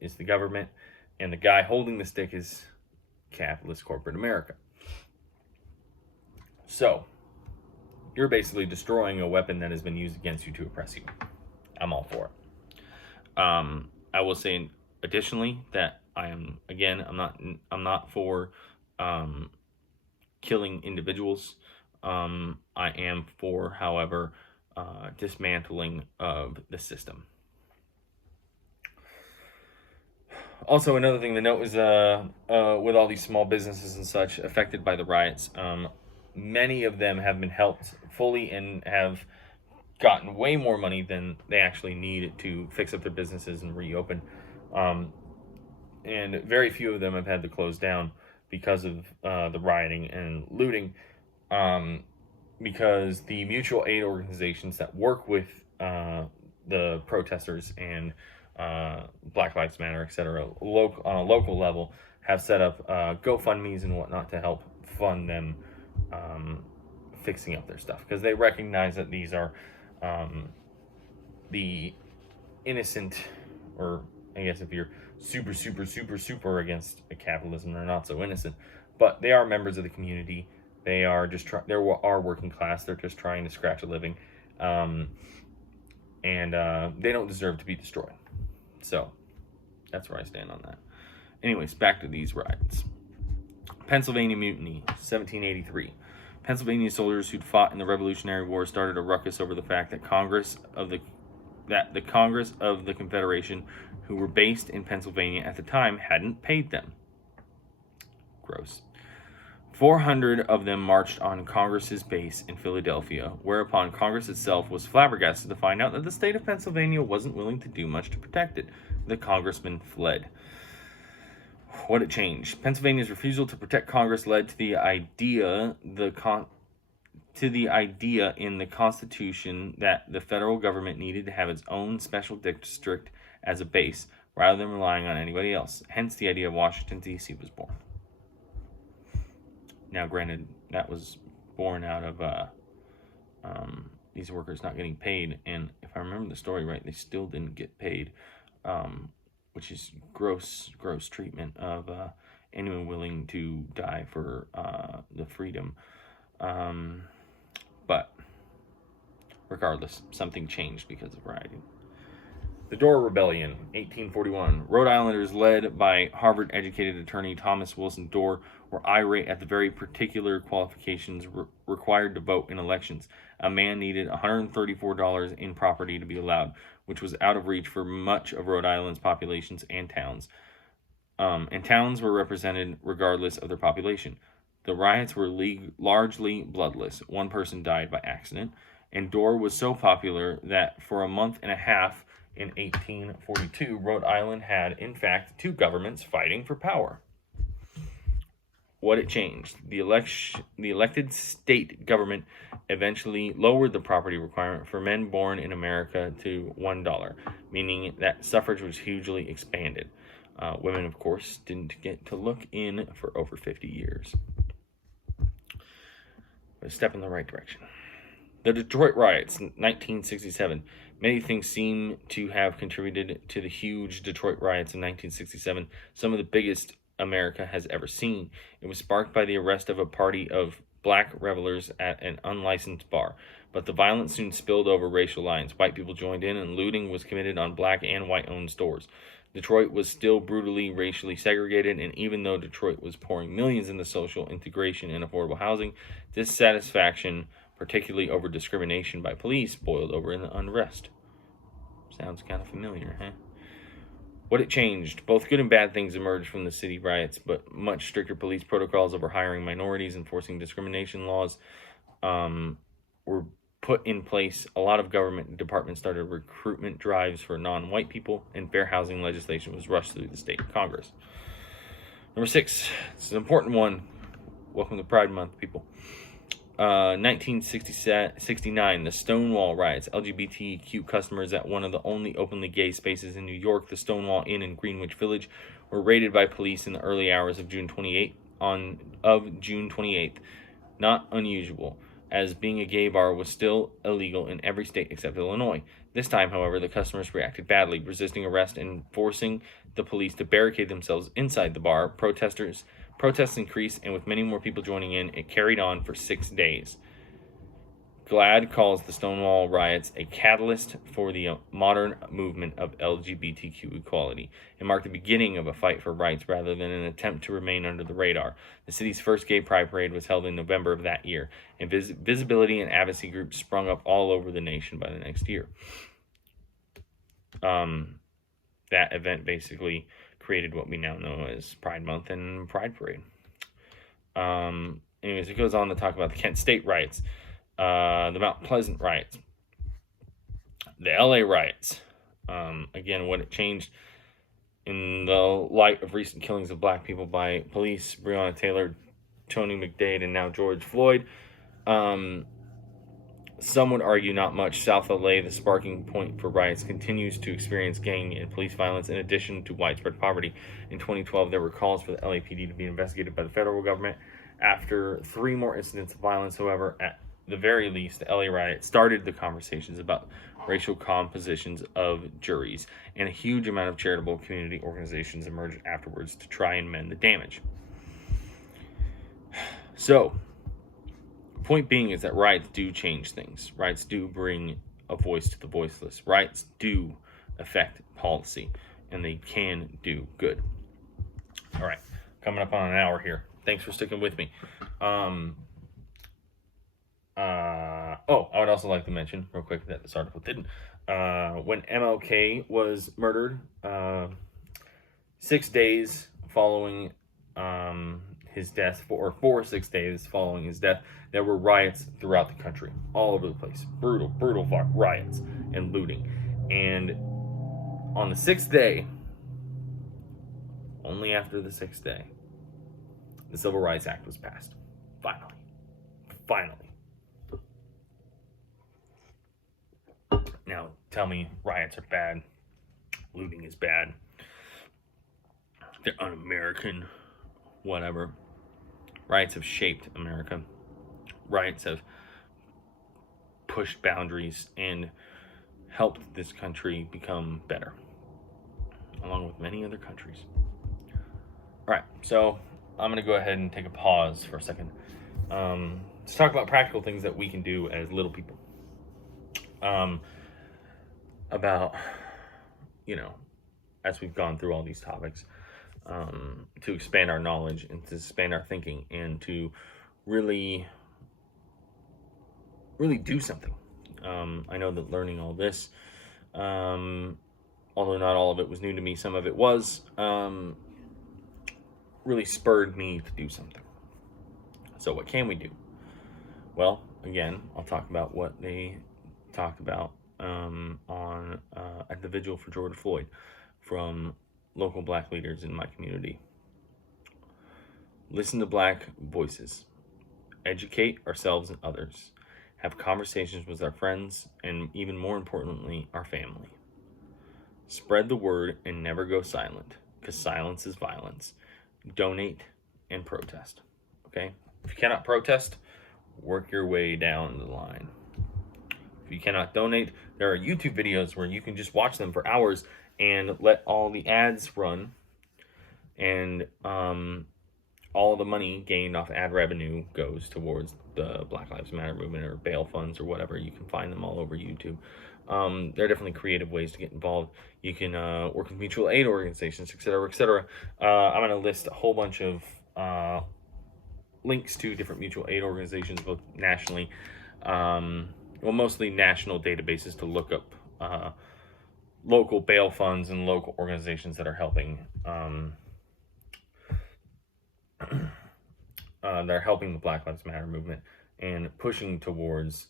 is the government, and the guy holding the stick is capitalist corporate America. So, you're basically destroying a weapon that has been used against you to oppress you. I'm all for it. I will say additionally that I'm not for killing individuals. I am for, however, dismantling of the system. Also, another thing to note is with all these small businesses and such affected by the riots, many of them have been helped fully and have gotten way more money than they actually need to fix up their businesses and reopen. And very few of them have had to close down because of the rioting and looting, because the mutual aid organizations that work with the protesters and Black Lives Matter, etc., on a local level, have set up GoFundMes and whatnot to help fund them fixing up their stuff, because they recognize that these are the innocent or I guess if you're super against capitalism, they're not so innocent. But they are members of the community. They are just they are working class. They're just trying to scratch a living, um, and they don't deserve to be destroyed. So that's where I stand on that. Anyways, back to these riots. Pennsylvania Mutiny, 1783. Pennsylvania soldiers who'd fought in the Revolutionary War started a ruckus over the fact that the Congress of the Confederation, who were based in Pennsylvania at the time, hadn't paid them. Gross. 400 of them marched on Congress's base in Philadelphia, whereupon Congress itself was flabbergasted to find out that the state of Pennsylvania wasn't willing to do much to protect it. The congressmen fled. What it changed? Pennsylvania's refusal to protect Congress led to the idea in the Constitution that the federal government needed to have its own special district as a base, rather than relying on anybody else. Hence, the idea of Washington, D.C. was born. Now, granted, that was born out of these workers not getting paid, and if I remember the story right, they still didn't get paid, which is gross treatment of anyone willing to die for the freedom. But regardless, something changed because of rioting. The Dorr Rebellion, 1841. Rhode Islanders, led by Harvard-educated attorney Thomas Wilson Dorr, were irate at the very particular qualifications required to vote in elections. A man needed $134 in property to be allowed, which was out of reach for much of Rhode Island's populations and towns. And towns were represented regardless of their population. The riots were largely bloodless. One person died by accident, and Dorr was so popular that for a month and a half in 1842, Rhode Island had, in fact, two governments fighting for power. What it changed? The elected state government eventually lowered the property requirement for men born in America to $1, meaning that suffrage was hugely expanded. Women, of course, didn't get to look in for over 50 years. A step in the right direction. The Detroit riots, 1967. Many things seem to have contributed to the huge Detroit riots of 1967, some of the biggest America has ever seen. It was sparked by the arrest of a party of black revelers at an unlicensed bar, but the violence soon spilled over racial lines. White people joined in, and looting was committed on black and white-owned stores. Detroit was still brutally racially segregated, and even though Detroit was pouring millions into social integration and affordable housing, dissatisfaction, particularly over discrimination by police, boiled over in the unrest. Sounds kind of familiar, huh? What it changed? Both good and bad things emerged from the city riots, but much stricter police protocols over hiring minorities, enforcing discrimination laws were put in place. A lot of government departments started recruitment drives for non-white people, and fair housing legislation was rushed through the state Congress. Number 6, this is an important one. Welcome to Pride Month, people. 1969, the Stonewall riots. LGBTQ customers at one of the only openly gay spaces in New York, the Stonewall Inn in Greenwich Village, were raided by police in the early hours of June 28th. Not unusual, as being a gay bar was still illegal in every state except Illinois. This time, however, the customers reacted badly, resisting arrest and forcing the police to barricade themselves inside the bar. Protests increased, and with many more people joining in, it carried on for 6 days. GLAAD calls the Stonewall riots a catalyst for the modern movement of LGBTQ equality. It marked the beginning of a fight for rights rather than an attempt to remain under the radar. The city's first gay pride parade was held in November of that year, and visibility and advocacy groups sprung up all over the nation by the next year. That event basically created what we now know as Pride Month and Pride Parade. Anyways, it goes on to talk about the Kent State riots, the Mount Pleasant riots, the LA riots. Again, what it changed in the light of recent killings of black people by police, Breonna Taylor, Tony McDade, and now George Floyd. Some would argue not much. South LA, the sparking point for riots, continues to experience gang and police violence in addition to widespread poverty. In 2012, there were calls for the LAPD to be investigated by the federal government. After 3 more incidents of violence, however, the very least, the LA riot started the conversations about racial compositions of juries, and a huge amount of charitable community organizations emerged afterwards to try and mend the damage. So, point being is that riots do change things. Riots do bring a voice to the voiceless. Riots do affect policy, and they can do good. All right, coming up on an hour here. Thanks for sticking with me. I would also like to mention real quick that this article didn't. When MLK was murdered, 6 days following his death, for 6 days following his death, there were riots throughout the country, all over the place. Brutal riots and looting. And on the 6th day, only after the 6th day, the Civil Rights Act was passed. Finally. Now, tell me riots are bad. Looting is bad. They're un-American. Whatever. Riots have shaped America. Riots have pushed boundaries and helped this country become better, along with many other countries. All right, so I'm going to go ahead and take a pause for a second. Let's talk about practical things that we can do as little people. About, as we've gone through all these topics, to expand our knowledge and to expand our thinking and to really do something. I know that learning all this, although not all of it was new to me, some of it was, really spurred me to do something. So what can we do? Well, again, I'll talk about what they talked about at the vigil for George Floyd from local black leaders in my community. Listen to black voices. Educate ourselves and others. Have conversations with our friends and, even more importantly, our family. Spread the word and never go silent, because silence is violence. Donate and protest. Okay? If you cannot protest, work your way down the line. If you cannot donate, there are YouTube videos where you can just watch them for hours and let all the ads run, and all the money gained off ad revenue goes towards the Black Lives Matter movement or bail funds or whatever. You can find them all over YouTube. There are definitely creative ways to get involved. You can work with mutual aid organizations, etc., etc. I'm going to list a whole bunch of links to different mutual aid organizations, both nationally, mostly national databases to look up local bail funds and local organizations that are helping the Black Lives Matter movement and pushing towards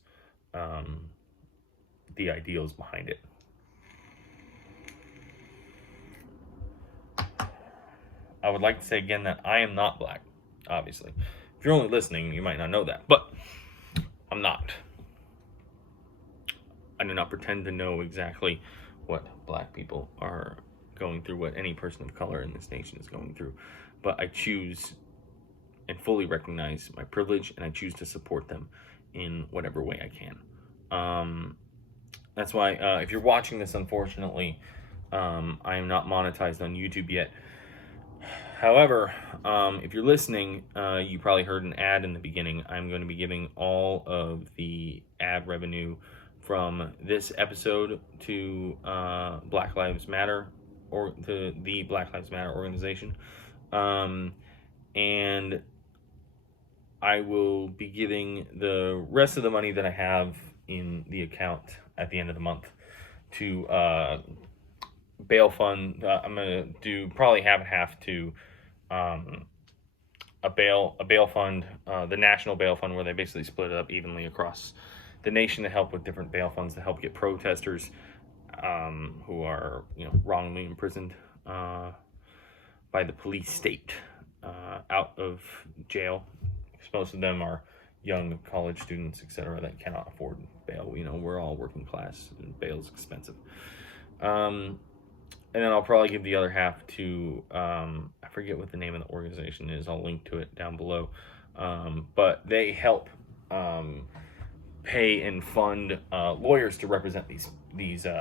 the ideals behind it. I would like to say again that I am not black, obviously. If you're only listening, you might not know that, but I'm not. I do not pretend to know exactly what black people are going through, what any person of color in this nation is going through, but I choose and fully recognize my privilege, and I choose to support them in whatever way I can. That's why if you're watching this, unfortunately, I am not monetized on YouTube yet. However, if you're listening, you probably heard an ad in the beginning. I'm going to be giving all of the ad revenue from this episode to Black Lives Matter, or to the Black Lives Matter organization. And I will be giving the rest of the money that I have in the account at the end of the month to bail fund. I'm gonna do probably half and half to a bail fund, the national bail fund, where they basically split it up evenly across the nation to help with different bail funds to help get protesters who are wrongly imprisoned by the police state out of jail. Most of them are young college students, etc., that cannot afford bail. We're all working class, and bail is expensive. And then I'll probably give the other half to, I forget what the name of the organization is. I'll link to it down below. But they help pay and fund lawyers to represent these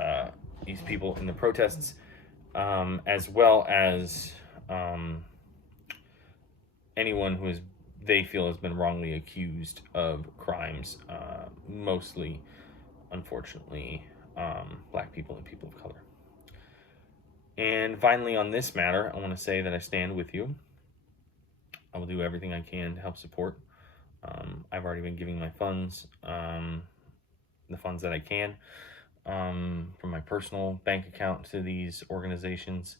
people in the protests, as well as anyone who is they feel has been wrongly accused of crimes, mostly, unfortunately, black people and people of color. And finally, on this matter, I want to say that I stand with you. I will do everything I can to help support. I've already been giving my funds, the funds that I can, from my personal bank account to these organizations,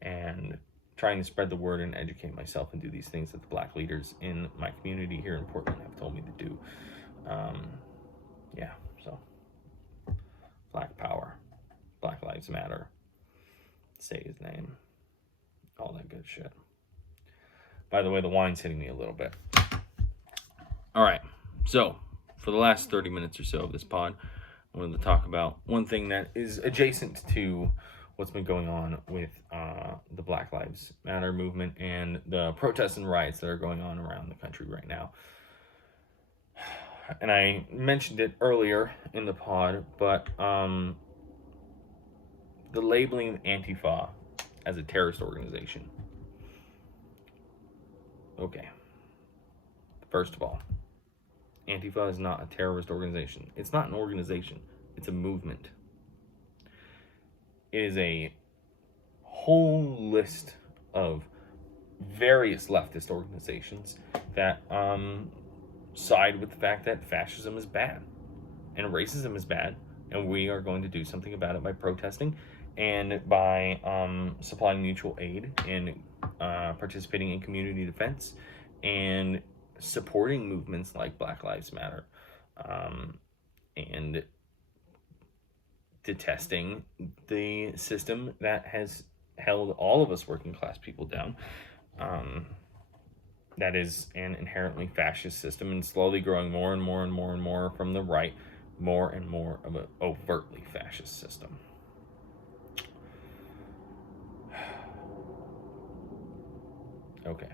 and trying to spread the word and educate myself and do these things that the black leaders in my community here in Portland have told me to do. Yeah, so Black Power, Black Lives Matter, say his name, all that good shit. By the way, the wine's hitting me a little bit. All right, so for the last 30 minutes or so of this pod, I wanted to talk about one thing that is adjacent to what's been going on with the Black Lives Matter movement and the protests and riots that are going on around the country right now. And I mentioned it earlier in the pod, but the labeling of Antifa as a terrorist organization. Okay. First of all, Antifa is not a terrorist organization. It's not an organization. It's a movement. It is a whole list of various leftist organizations that side with the fact that fascism is bad and racism is bad, and we are going to do something about it by protesting and by supplying mutual aid and participating in community defense and supporting movements like Black Lives Matter, and detesting the system that has held all of us working class people down. That is an inherently fascist system, and slowly growing more and more and more and more from the right, more and more of an overtly fascist system. Okay.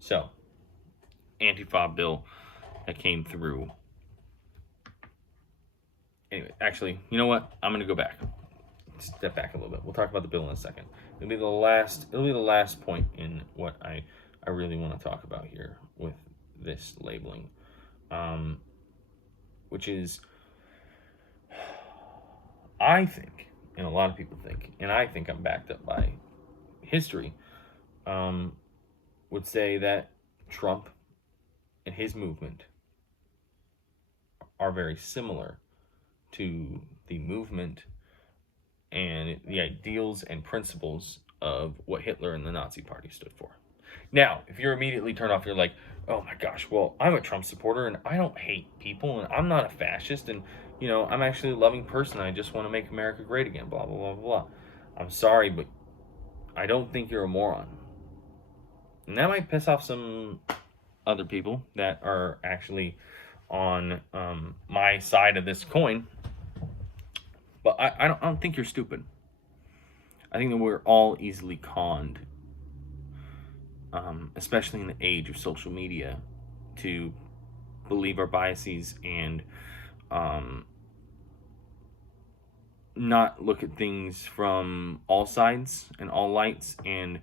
So, Antifa Bill that came through. Anyway, actually, you know what? I'm going to go back. Step back a little bit. We'll talk about the bill in a second. It'll be the last point in what I really want to talk about here with this labeling. Which is, I think, and a lot of people think, and I think I'm backed up by history, would say that Trump and his movement are very similar to the movement and the ideals and principles of what Hitler and the Nazi Party stood for. Now, if you're immediately turned off, you're like, oh my gosh, well, I'm a Trump supporter and I don't hate people and I'm not a fascist and, you know, I'm actually a loving person. I just want to make America great again, blah, blah, blah, blah. I'm sorry, but I don't think you're a moron. And that might piss off some other people that are actually on my side of this coin. But I don't think you're stupid. I think that we're all easily conned, especially in the age of social media, to believe our biases and not look at things from all sides and all lights, and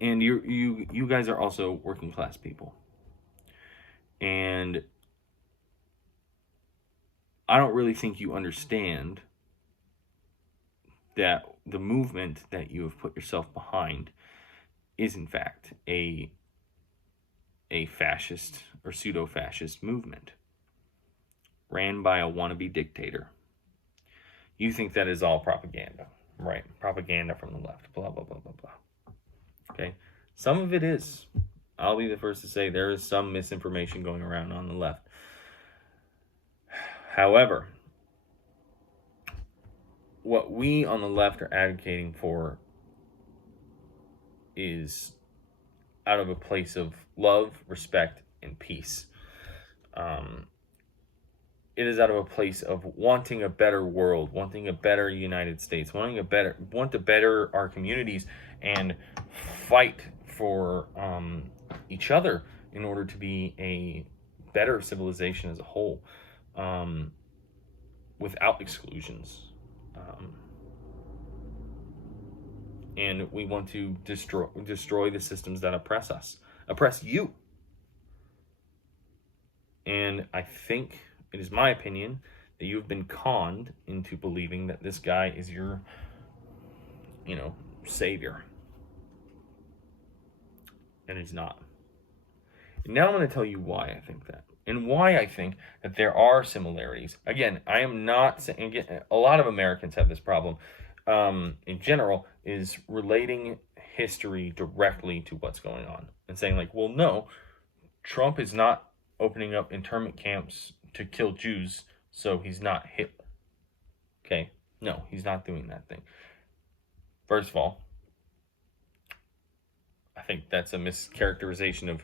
you guys are also working class people, and I don't really think you understand that the movement that you have put yourself behind is in fact a fascist or pseudo-fascist movement ran by a wannabe dictator. You think that is all propaganda, right? Propaganda from the left, blah, blah, blah, blah, blah. Okay? Some of it is. I'll be the first to say there is some misinformation going around on the left. However, what we on the left are advocating for is out of a place of love, respect, and peace. It is out of a place of wanting a better world, wanting a better United States, want to better our communities and fight for each other in order to be a better civilization as a whole, without exclusions. Um, and we want to destroy the systems that oppress you. And I think it is my opinion that you have been conned into believing that this guy is your, savior. And he's not. And now I'm going to tell you why I think that. And why I think that there are similarities. Again, I am not saying, again, a lot of Americans have this problem, in general, is relating history directly to what's going on. And saying, like, well, no, Trump is not opening up internment camps to kill Jews, so he's not Hitler. Okay? No, he's not doing that thing. First of all, I think that's a mischaracterization of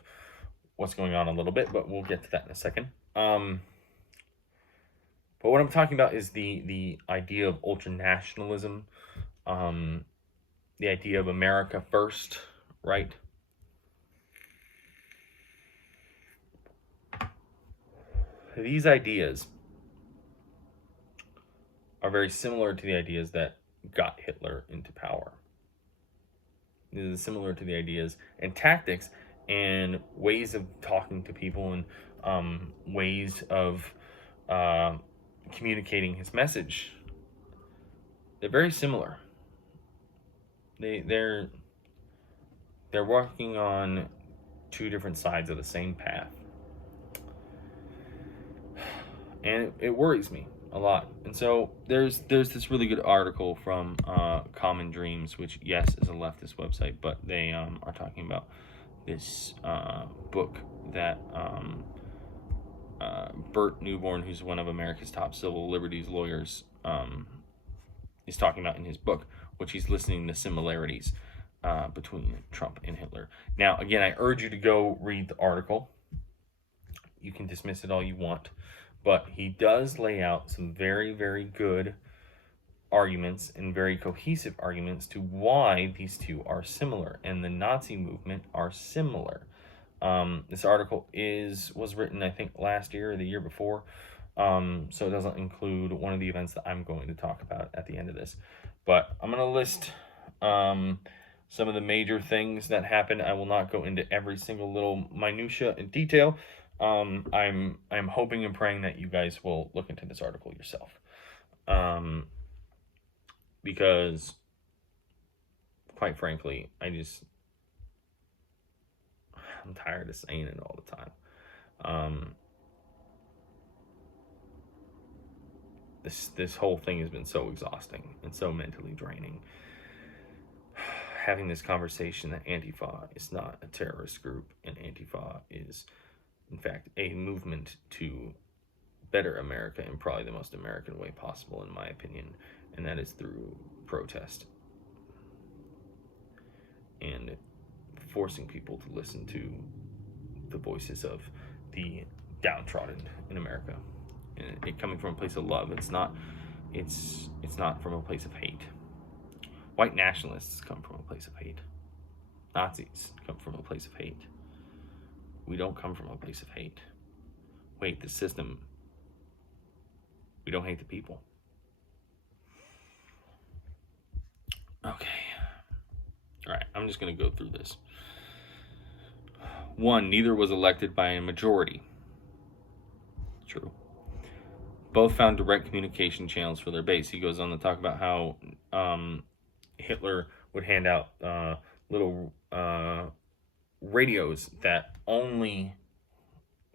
what's going on a little bit, but we'll get to that in a second. But what I'm talking about is the idea of ultranationalism, the idea of America first, right? These ideas are very similar to the ideas that got Hitler into power. These are similar to the ideas and tactics and ways of talking to people and ways of communicating his message. They're very similar. They're working on two different sides of the same path. And it worries me a lot. And so there's this really good article from Common Dreams, which, yes, is a leftist website, but they are talking about this book that Burt Newborn, who's one of America's top civil liberties lawyers, is talking about in his book, which he's listing the similarities between Trump and Hitler. Now, again, I urge you to go read the article. You can dismiss it all you want, but he does lay out some very, very good arguments and very cohesive arguments to why these two are similar and the Nazi movement are similar. This article was written, I think, last year or the year before, so it doesn't include one of the events that I'm going to talk about at the end of this. But I'm going to list some of the major things that happened. I will not go into every single little minutia in detail. I'm hoping and praying that you guys will look into this article yourself. Because, quite frankly, I'm tired of saying it all the time. This whole thing has been so exhausting and so mentally draining. Having this conversation that Antifa is not a terrorist group, and Antifa is, in fact, a movement to better America in probably the most American way possible, in my opinion, and that is through protest and forcing people to listen to the voices of the downtrodden in America, and it coming from a place of love. It's not from a place of hate. White nationalists come from a place of hate. Nazis come from a place of hate. We don't come from a place of hate. We hate the system. We don't hate the people. Okay. All right, I'm just going to go through this. 1, neither was elected by a majority. True. Both found direct communication channels for their base. He goes on to talk about how Hitler would hand out little radios that only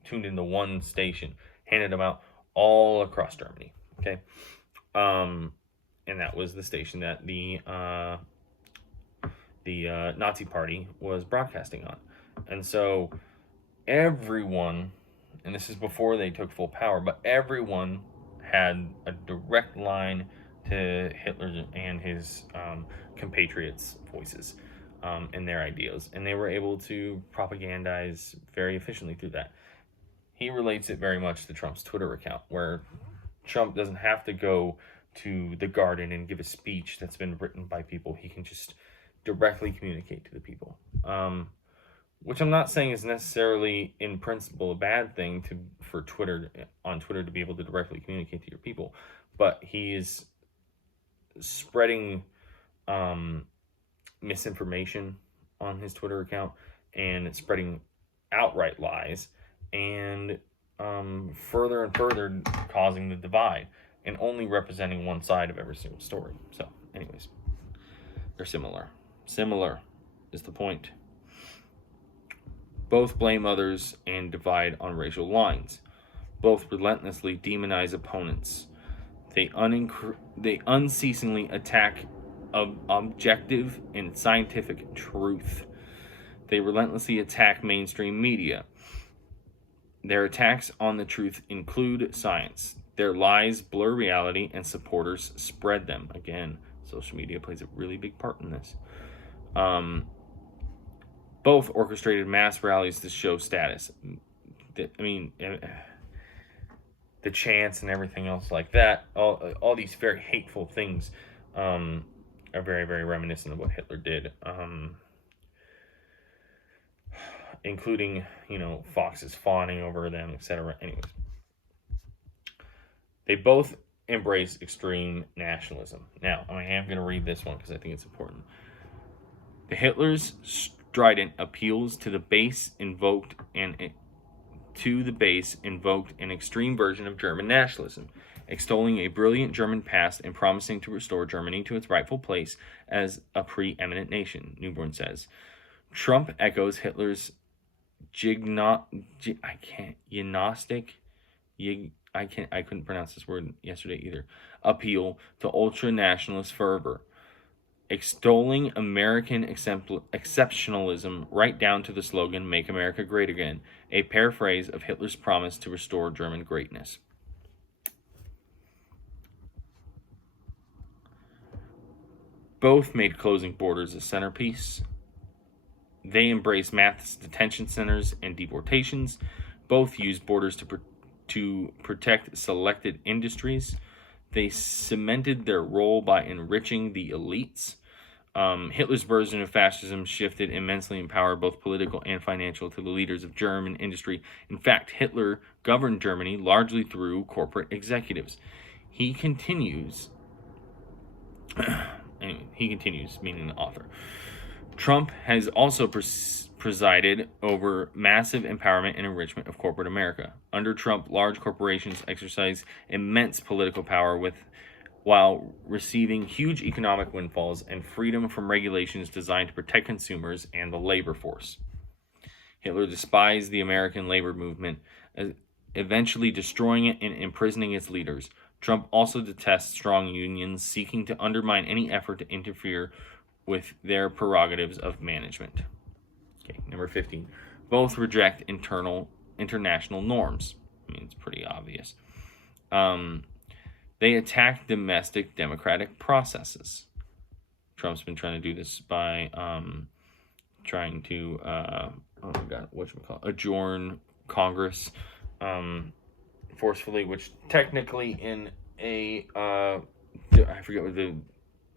tuned into one station, handed them out all across Germany. Okay, and that was the station that the Nazi Party was broadcasting on. And so everyone, and this is before they took full power, but everyone had a direct line to Hitler and his compatriots' voices and their ideas. And they were able to propagandize very efficiently through that. He relates it very much to Trump's Twitter account, where Trump doesn't have to go to the garden and give a speech that's been written by people. He can just directly communicate to the people. which I'm not saying is necessarily in principle a bad thing for Twitter to be able to directly communicate to your people, but he is spreading um, misinformation on his Twitter account and spreading outright lies and further and further causing the divide and only representing one side of every single story. So, anyways, they're similar. Similar is the point. Both blame others and divide on racial lines. Both relentlessly demonize opponents. They unceasingly attack objective and scientific truth. They relentlessly attack mainstream media. Their attacks on the truth include science. Their lies blur reality and supporters spread them. Again, social media plays a really big part in this. Both orchestrated mass rallies to show status. The chants and everything else like that, all these very hateful things are very, very reminiscent of what Hitler did, including, foxes fawning over them, etc. Anyways, they both embrace extreme nationalism. Now, I am going to read this one because I think it's important. The Hitler's strident appeals to the base invoked an extreme version of German nationalism, extolling a brilliant German past and promising to restore Germany to its rightful place as a preeminent nation, Newborn says. Trump echoes Hitler's I couldn't pronounce this word yesterday either, appeal to ultra-nationalist fervor, extolling American exceptionalism right down to the slogan, Make America Great Again, a paraphrase of Hitler's promise to restore German greatness. Both made closing borders a centerpiece. They embraced mass detention centers and deportations. Both used borders to protect selected industries. They cemented their role by enriching the elites. Hitler's version of fascism shifted immensely in power, both political and financial, to the leaders of German industry. In fact, Hitler governed Germany largely through corporate executives. He continues, meaning the author. Trump has also presided over massive empowerment and enrichment of corporate America. Under Trump, large corporations exercise immense political power while receiving huge economic windfalls and freedom from regulations designed to protect consumers and the labor force. Hitler despised the American labor movement, eventually destroying it and imprisoning its leaders. Trump also detests strong unions seeking to undermine any effort to interfere with their prerogatives of management. Okay, number 15. Both reject international norms. It's pretty obvious. They attack domestic democratic processes. Trump's been trying to do this by trying to adjourn Congress forcefully, which technically in I forget what the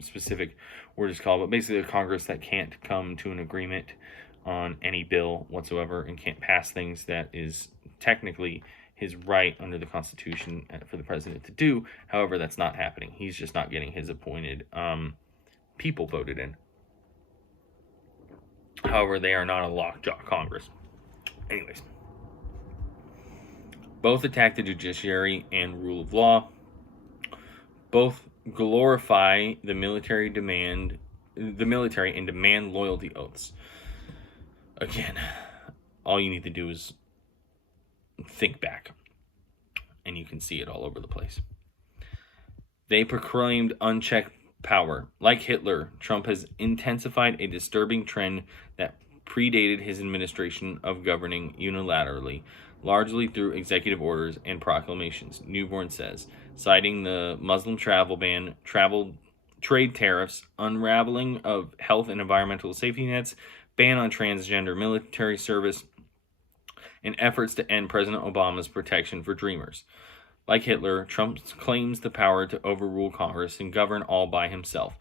specific word is called, but basically a Congress that can't come to an agreement on any bill whatsoever and can't pass things that is technically his right under the Constitution for the president to do. However, that's not happening. He's just not getting his appointed people voted in. However, they are not a lockjaw Congress. Anyways, both attack the judiciary and rule of law. Both glorify the military and demand loyalty oaths. Again, all you need to do is think back, and you can see it all over the place. They proclaimed unchecked power. Like Hitler, Trump has intensified a disturbing trend that predated his administration of governing unilaterally, largely through executive orders and proclamations, Newborn says, citing the Muslim travel ban, trade tariffs, unraveling of health and environmental safety nets, ban on transgender military service, and efforts to end President Obama's protection for Dreamers. Like Hitler, Trump claims the power to overrule Congress and govern all by himself.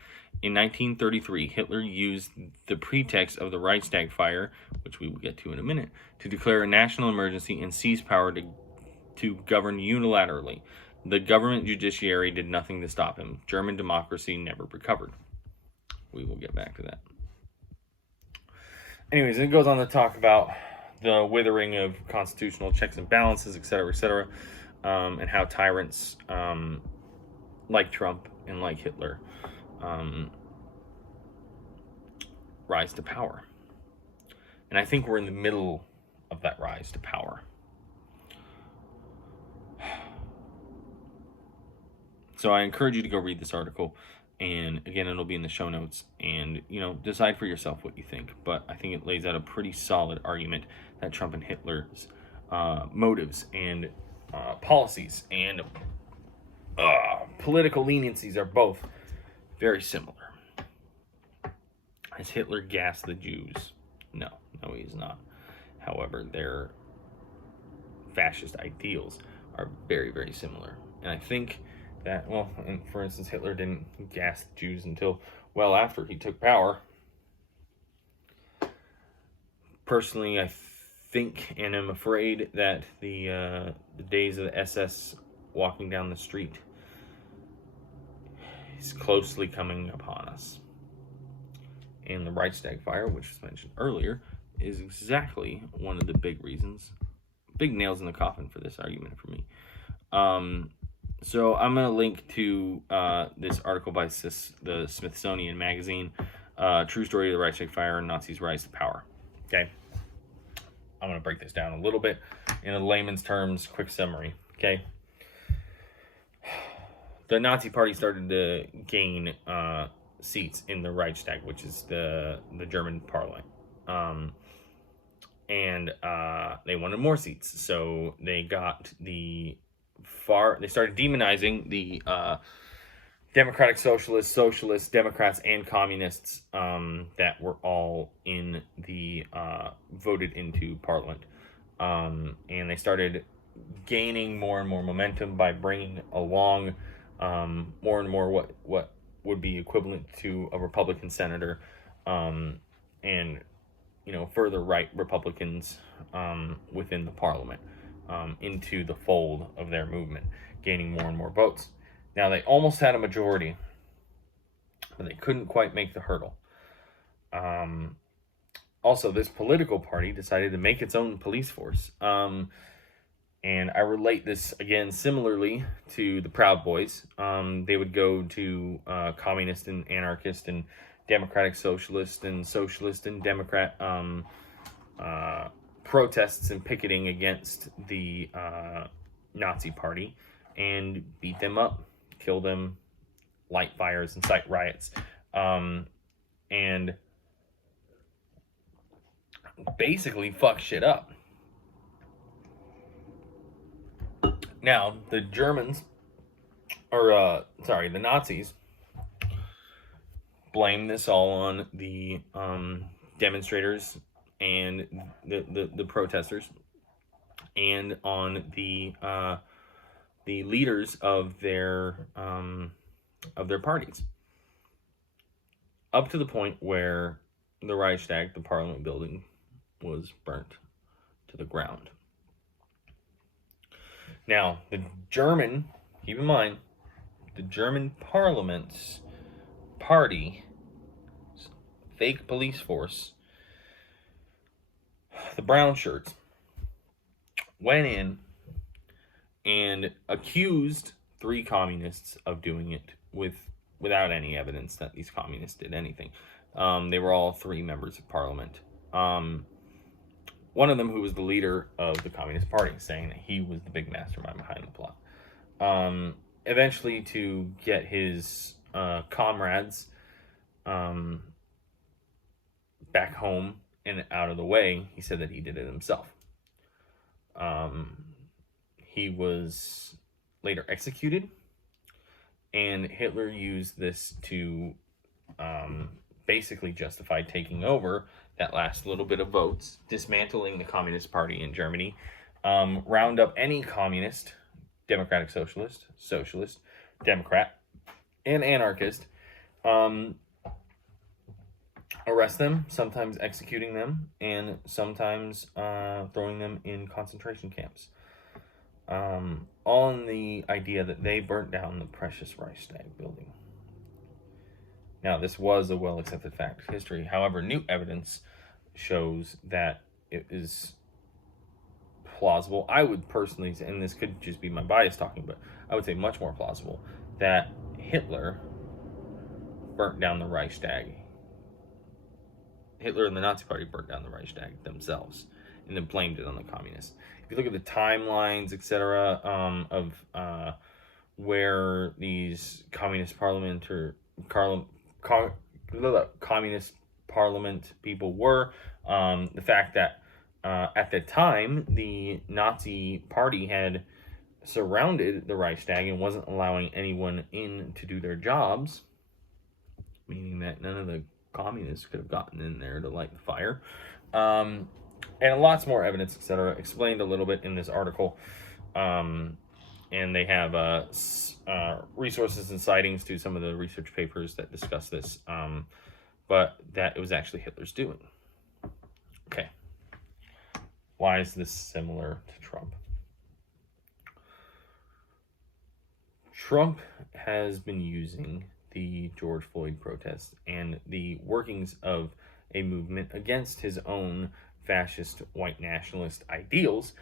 In 1933, Hitler used the pretext of the Reichstag fire, which we will get to in a minute, to declare a national emergency and seize power to govern unilaterally. The government judiciary did nothing to stop him. German democracy never recovered. We will get back to that. Anyways, it goes on to talk about the withering of constitutional checks and balances, etc., and how tyrants like Trump and like Hitler rise to power. And I think we're in the middle of that rise to power. So I encourage you to go read this article. And again, it'll be in the show notes. And, decide for yourself what you think. But I think it lays out a pretty solid argument that Trump and Hitler's motives and policies and political leniencies are both very similar. Has Hitler gassed the Jews? No, he is not. However, their fascist ideals are very, very similar. And I think that, and for instance, Hitler didn't gas the Jews until well after he took power. Personally, I think and am afraid that the days of the SS walking down the street is closely coming upon us. And the Reichstag fire, which was mentioned earlier, is exactly one of the big reasons, big nails in the coffin for this argument for me. So I'm going to link to this article by the Smithsonian Magazine, True Story of the Reichstag Fire and Nazis' Rise to Power. Okay? I'm going to break this down a little bit in a layman's terms, quick summary. Okay? The Nazi Party started to gain seats in the Reichstag, which is the German parliament. And they wanted more seats. So they started demonizing the Democratic Socialists, Democrats, and Communists that were all in the voted into Parliament. And they started gaining more and more momentum by bringing along more and more what would be equivalent to a Republican senator, and further right Republicans within the Parliament into the fold of their movement, gaining more and more votes. Now, they almost had a majority, but they couldn't quite make the hurdle. Also, this political party decided to make its own police force. And I relate this, again, similarly to the Proud Boys. They would go to communist and anarchist and democratic socialist and Democrat protests and picketing against the Nazi Party and beat them up, kill them, light fires, incite riots, and basically fuck shit up. Now, the Nazis blame this all on the demonstrators and the protesters, and on the leaders of their parties, up to the point where the Reichstag, the Parliament building, was burnt to the ground. Now, keep in mind, the German Parliament's party, fake police force, the brown shirts, went in and accused 3 communists of doing it without any evidence that these communists did anything. They were all 3 members of Parliament. One of them, who was the leader of the Communist Party, saying that he was the big mastermind behind the plot. Eventually, to get his comrades back home and out of the way, he said that he did it himself. He was later executed, and Hitler used this to basically justify taking over that last little bit of votes, dismantling the Communist Party in Germany, round up any communist, democratic socialist, Democrat, and anarchist, arrest them, sometimes executing them, and sometimes throwing them in concentration camps. All in the idea that they burnt down the precious Reichstag building. Now, this was a well accepted fact of history. However, new evidence shows that it is plausible. I would personally, and this could just be my bias talking, but I would say much more plausible that Hitler burnt down the Reichstag. Hitler and the Nazi Party burnt down the Reichstag themselves and then blamed it on the communists. If you look at the timelines, etc., of where these communist communist parliament people were, the fact that at the time the Nazi Party had surrounded the Reichstag and wasn't allowing anyone in to do their jobs, meaning that none of the communists could have gotten in there to light the fire. And lots more evidence, etc., explained a little bit in this article. And they have resources and citings to some of the research papers that discuss this. But that it was actually Hitler's doing. Okay. Why is this similar to Trump? Trump has been using the George Floyd protests and the workings of a movement against his own fascist white nationalist ideals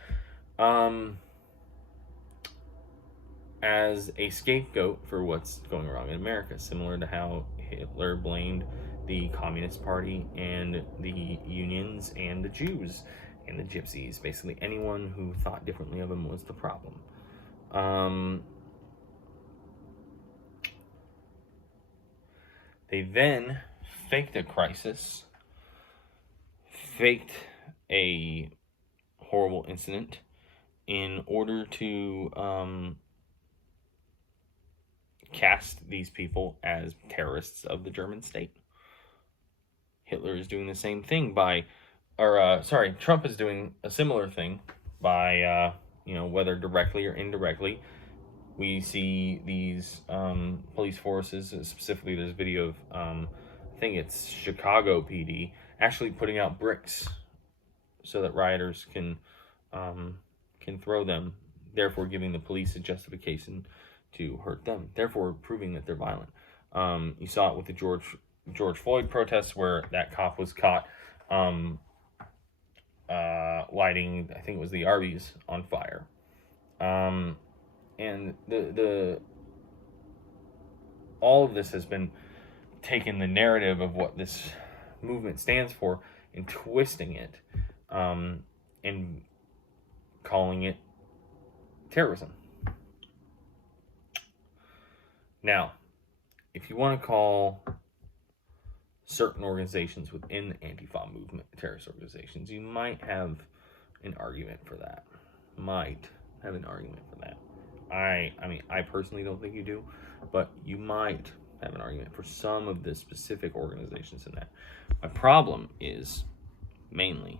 as a scapegoat for what's going wrong in America, similar to how Hitler blamed the Communist Party and the unions and the Jews and the gypsies. Basically, anyone who thought differently of him was the problem. They then faked a crisis, faked a horrible incident in order to cast these people as terrorists of the German state. Hitler is doing the same thing Trump is doing a similar thing by, whether directly or indirectly. We see these police forces, specifically there's video of, I think it's Chicago PD, actually putting out bricks so that rioters can throw them, therefore giving the police a justification to hurt them, therefore proving that they're violent. You saw it with the George Floyd protests where that cop was caught lighting, I think it was the Arby's, on fire. And the all of this has been taking the narrative of what this movement stands for and twisting it and calling it terrorism. Now, if you want to call certain organizations within the Antifa movement terrorist organizations, you might have an argument for that. I personally don't think you do, but you might have an argument for some of the specific organizations in that. My problem is mainly,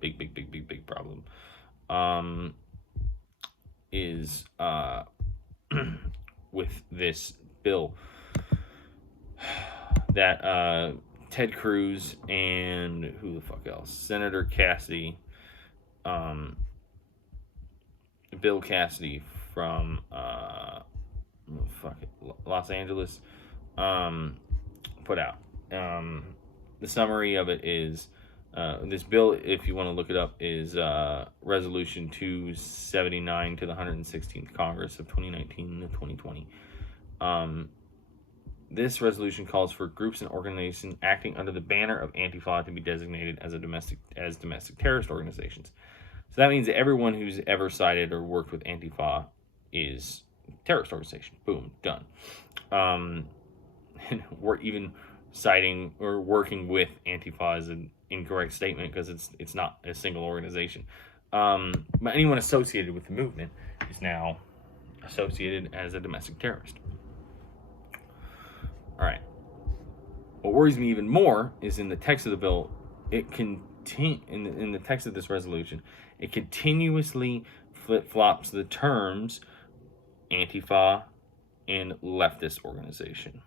big problem, is with this bill that Ted Cruz and who the fuck else? Senator Cassidy, Bill Cassidy from Los Angeles, put out. The summary of it is this bill, if you want to look it up, is Resolution 279 to the 116th Congress of 2019 to 2020. This resolution calls for groups and organizations acting under the banner of Antifa to be designated as domestic terrorist organizations. So that means that everyone who's ever sided or worked with Antifa is a terrorist organization. Boom, done. And we're even citing or working with Antifa as an incorrect statement because it's not a single organization. But anyone associated with the movement is now associated as a domestic terrorist. All right. What worries me even more is in the text of the bill, in the text of this resolution, it continuously flip-flops the terms Antifa and leftist organization.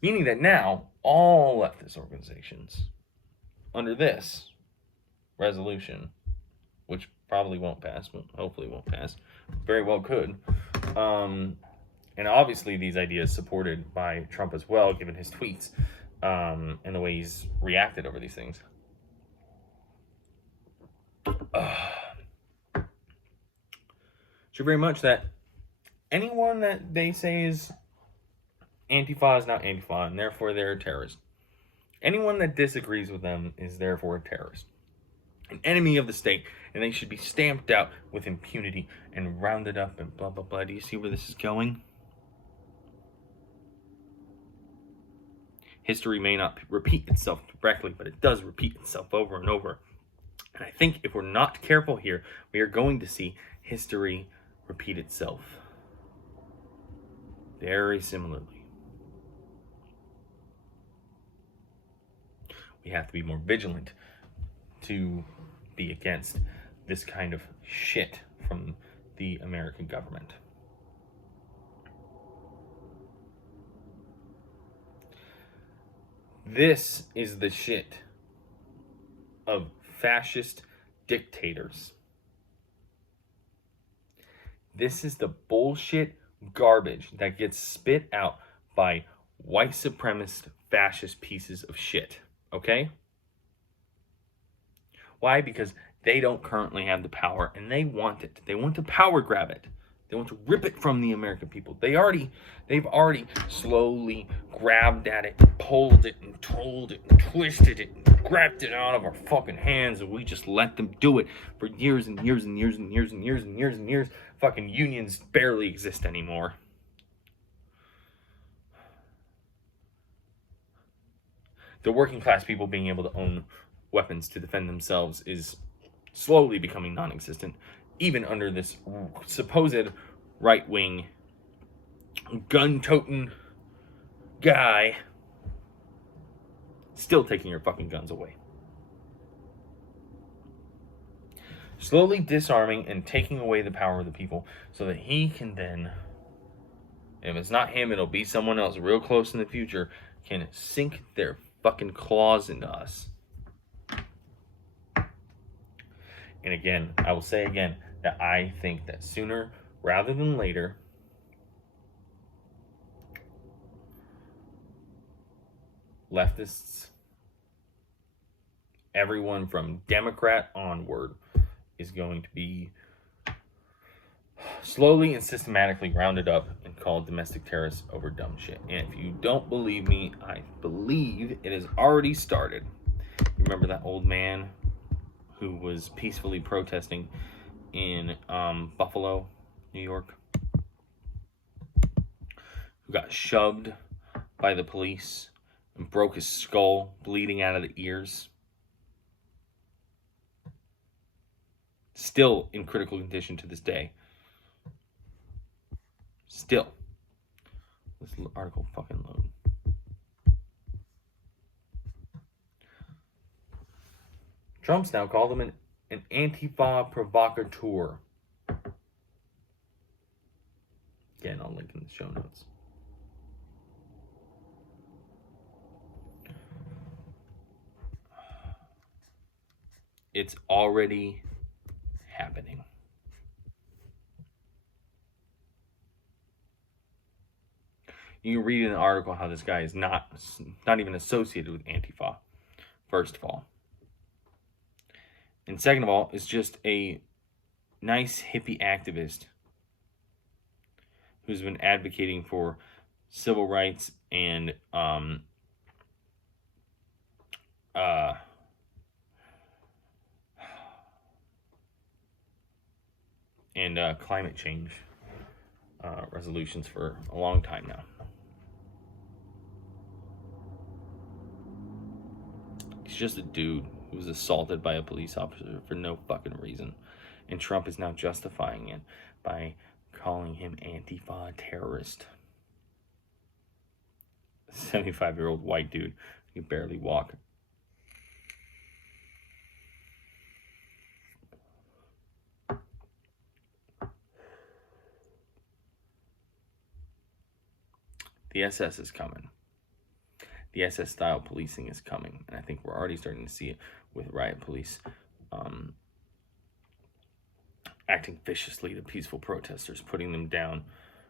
Meaning that now all leftist organizations under this resolution, which probably won't pass, but hopefully won't pass, very well could, and obviously these ideas supported by Trump as well, given his tweets and the way he's reacted over these things. So very much that anyone that they say is Antifa is not Antifa, and therefore they're a terrorist. Anyone that disagrees with them is therefore a terrorist, an enemy of the state, and they should be stamped out with impunity and rounded up and blah, blah, blah. Do you see where this is going? History may not repeat itself directly, but it does repeat itself over and over. And I think if we're not careful here, we are going to see history repeat itself very similarly. We have to be more vigilant to be against this kind of shit from the American government. This is the shit of fascist dictators. This is the bullshit garbage that gets spit out by white supremacist fascist pieces of shit. Okay? Why? Because they don't currently have the power and they want it. They want to power grab it. They want to rip it from the American people. They've already slowly grabbed at it, pulled it, and told it, and twisted it, and grabbed it out of our fucking hands, and we just let them do it for years and years and years and years and years and years and years. Fucking unions barely exist anymore. The working class people being able to own weapons to defend themselves is slowly becoming non-existent, even under this supposed right-wing gun-toting guy still taking your fucking guns away. Slowly disarming and taking away the power of the people so that he can then, if it's not him, it'll be someone else real close in the future, can sink their fucking claws into us. And again, I will say again that I think that sooner rather than later, leftists, everyone from Democrat onward, is going to be slowly and systematically rounded up and called domestic terrorists over dumb shit. And if you don't believe me, I believe it has already started. You remember that old man who was peacefully protesting in Buffalo, New York, who got shoved by the police and broke his skull, bleeding out of the ears? Still in critical condition to this day. Still. This article fucking load. Trump's now called him an Antifa provocateur. Again, I'll link in the show notes. It's already happening. You can read in the article how this guy is not even associated with Antifa, first of all. And second of all, is just a nice hippie activist who's been advocating for civil rights and climate change resolutions for a long time now. He's just a dude who was assaulted by a police officer for no fucking reason. And Trump is now justifying it by calling him Antifa terrorist. 75-year-old white dude who can barely walk. The SS is coming. The SS-style policing is coming, and I think we're already starting to see it with riot police acting viciously to peaceful protesters, putting them down,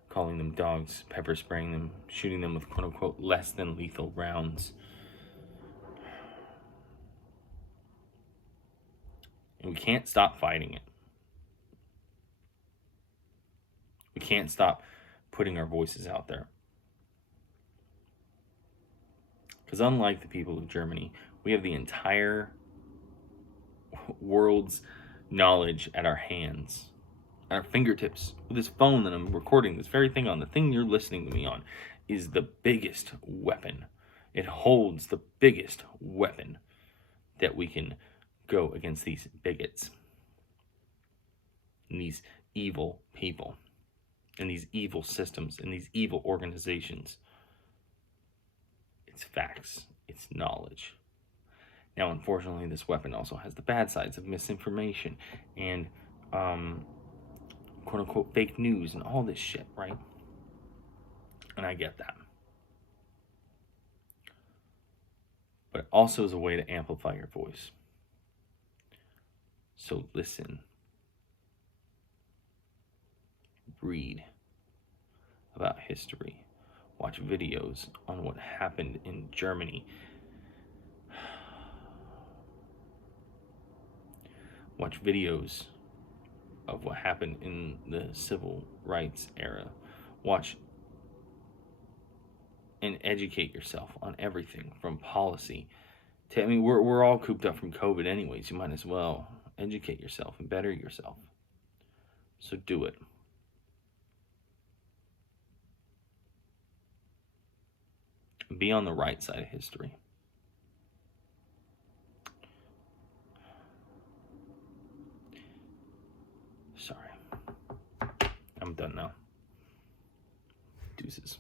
calling them dogs, pepper spraying them, shooting them with quote-unquote less than lethal rounds. And we can't stop fighting it. We can't stop putting our voices out there. Because unlike the people of Germany, we have the entire world's knowledge at our hands, at our fingertips. With this phone that I'm recording this very thing on, the thing you're listening to me on, is the biggest weapon. It holds the biggest weapon that we can go against these bigots and these evil people and these evil systems and these evil organizations. It's facts. It's knowledge. Now, unfortunately, this weapon also has the bad sides of misinformation and quote-unquote fake news and all this shit, right? And I get that. But it also is a way to amplify your voice. So listen. Read about history. Watch videos on what happened in Germany. Watch videos of what happened in the civil rights era. Watch and educate yourself on everything from policy to, I mean, we're all cooped up from COVID anyways. You might as well educate yourself and better yourself. So do it. Be on the right side of history. Sorry. I'm done now. Deuces.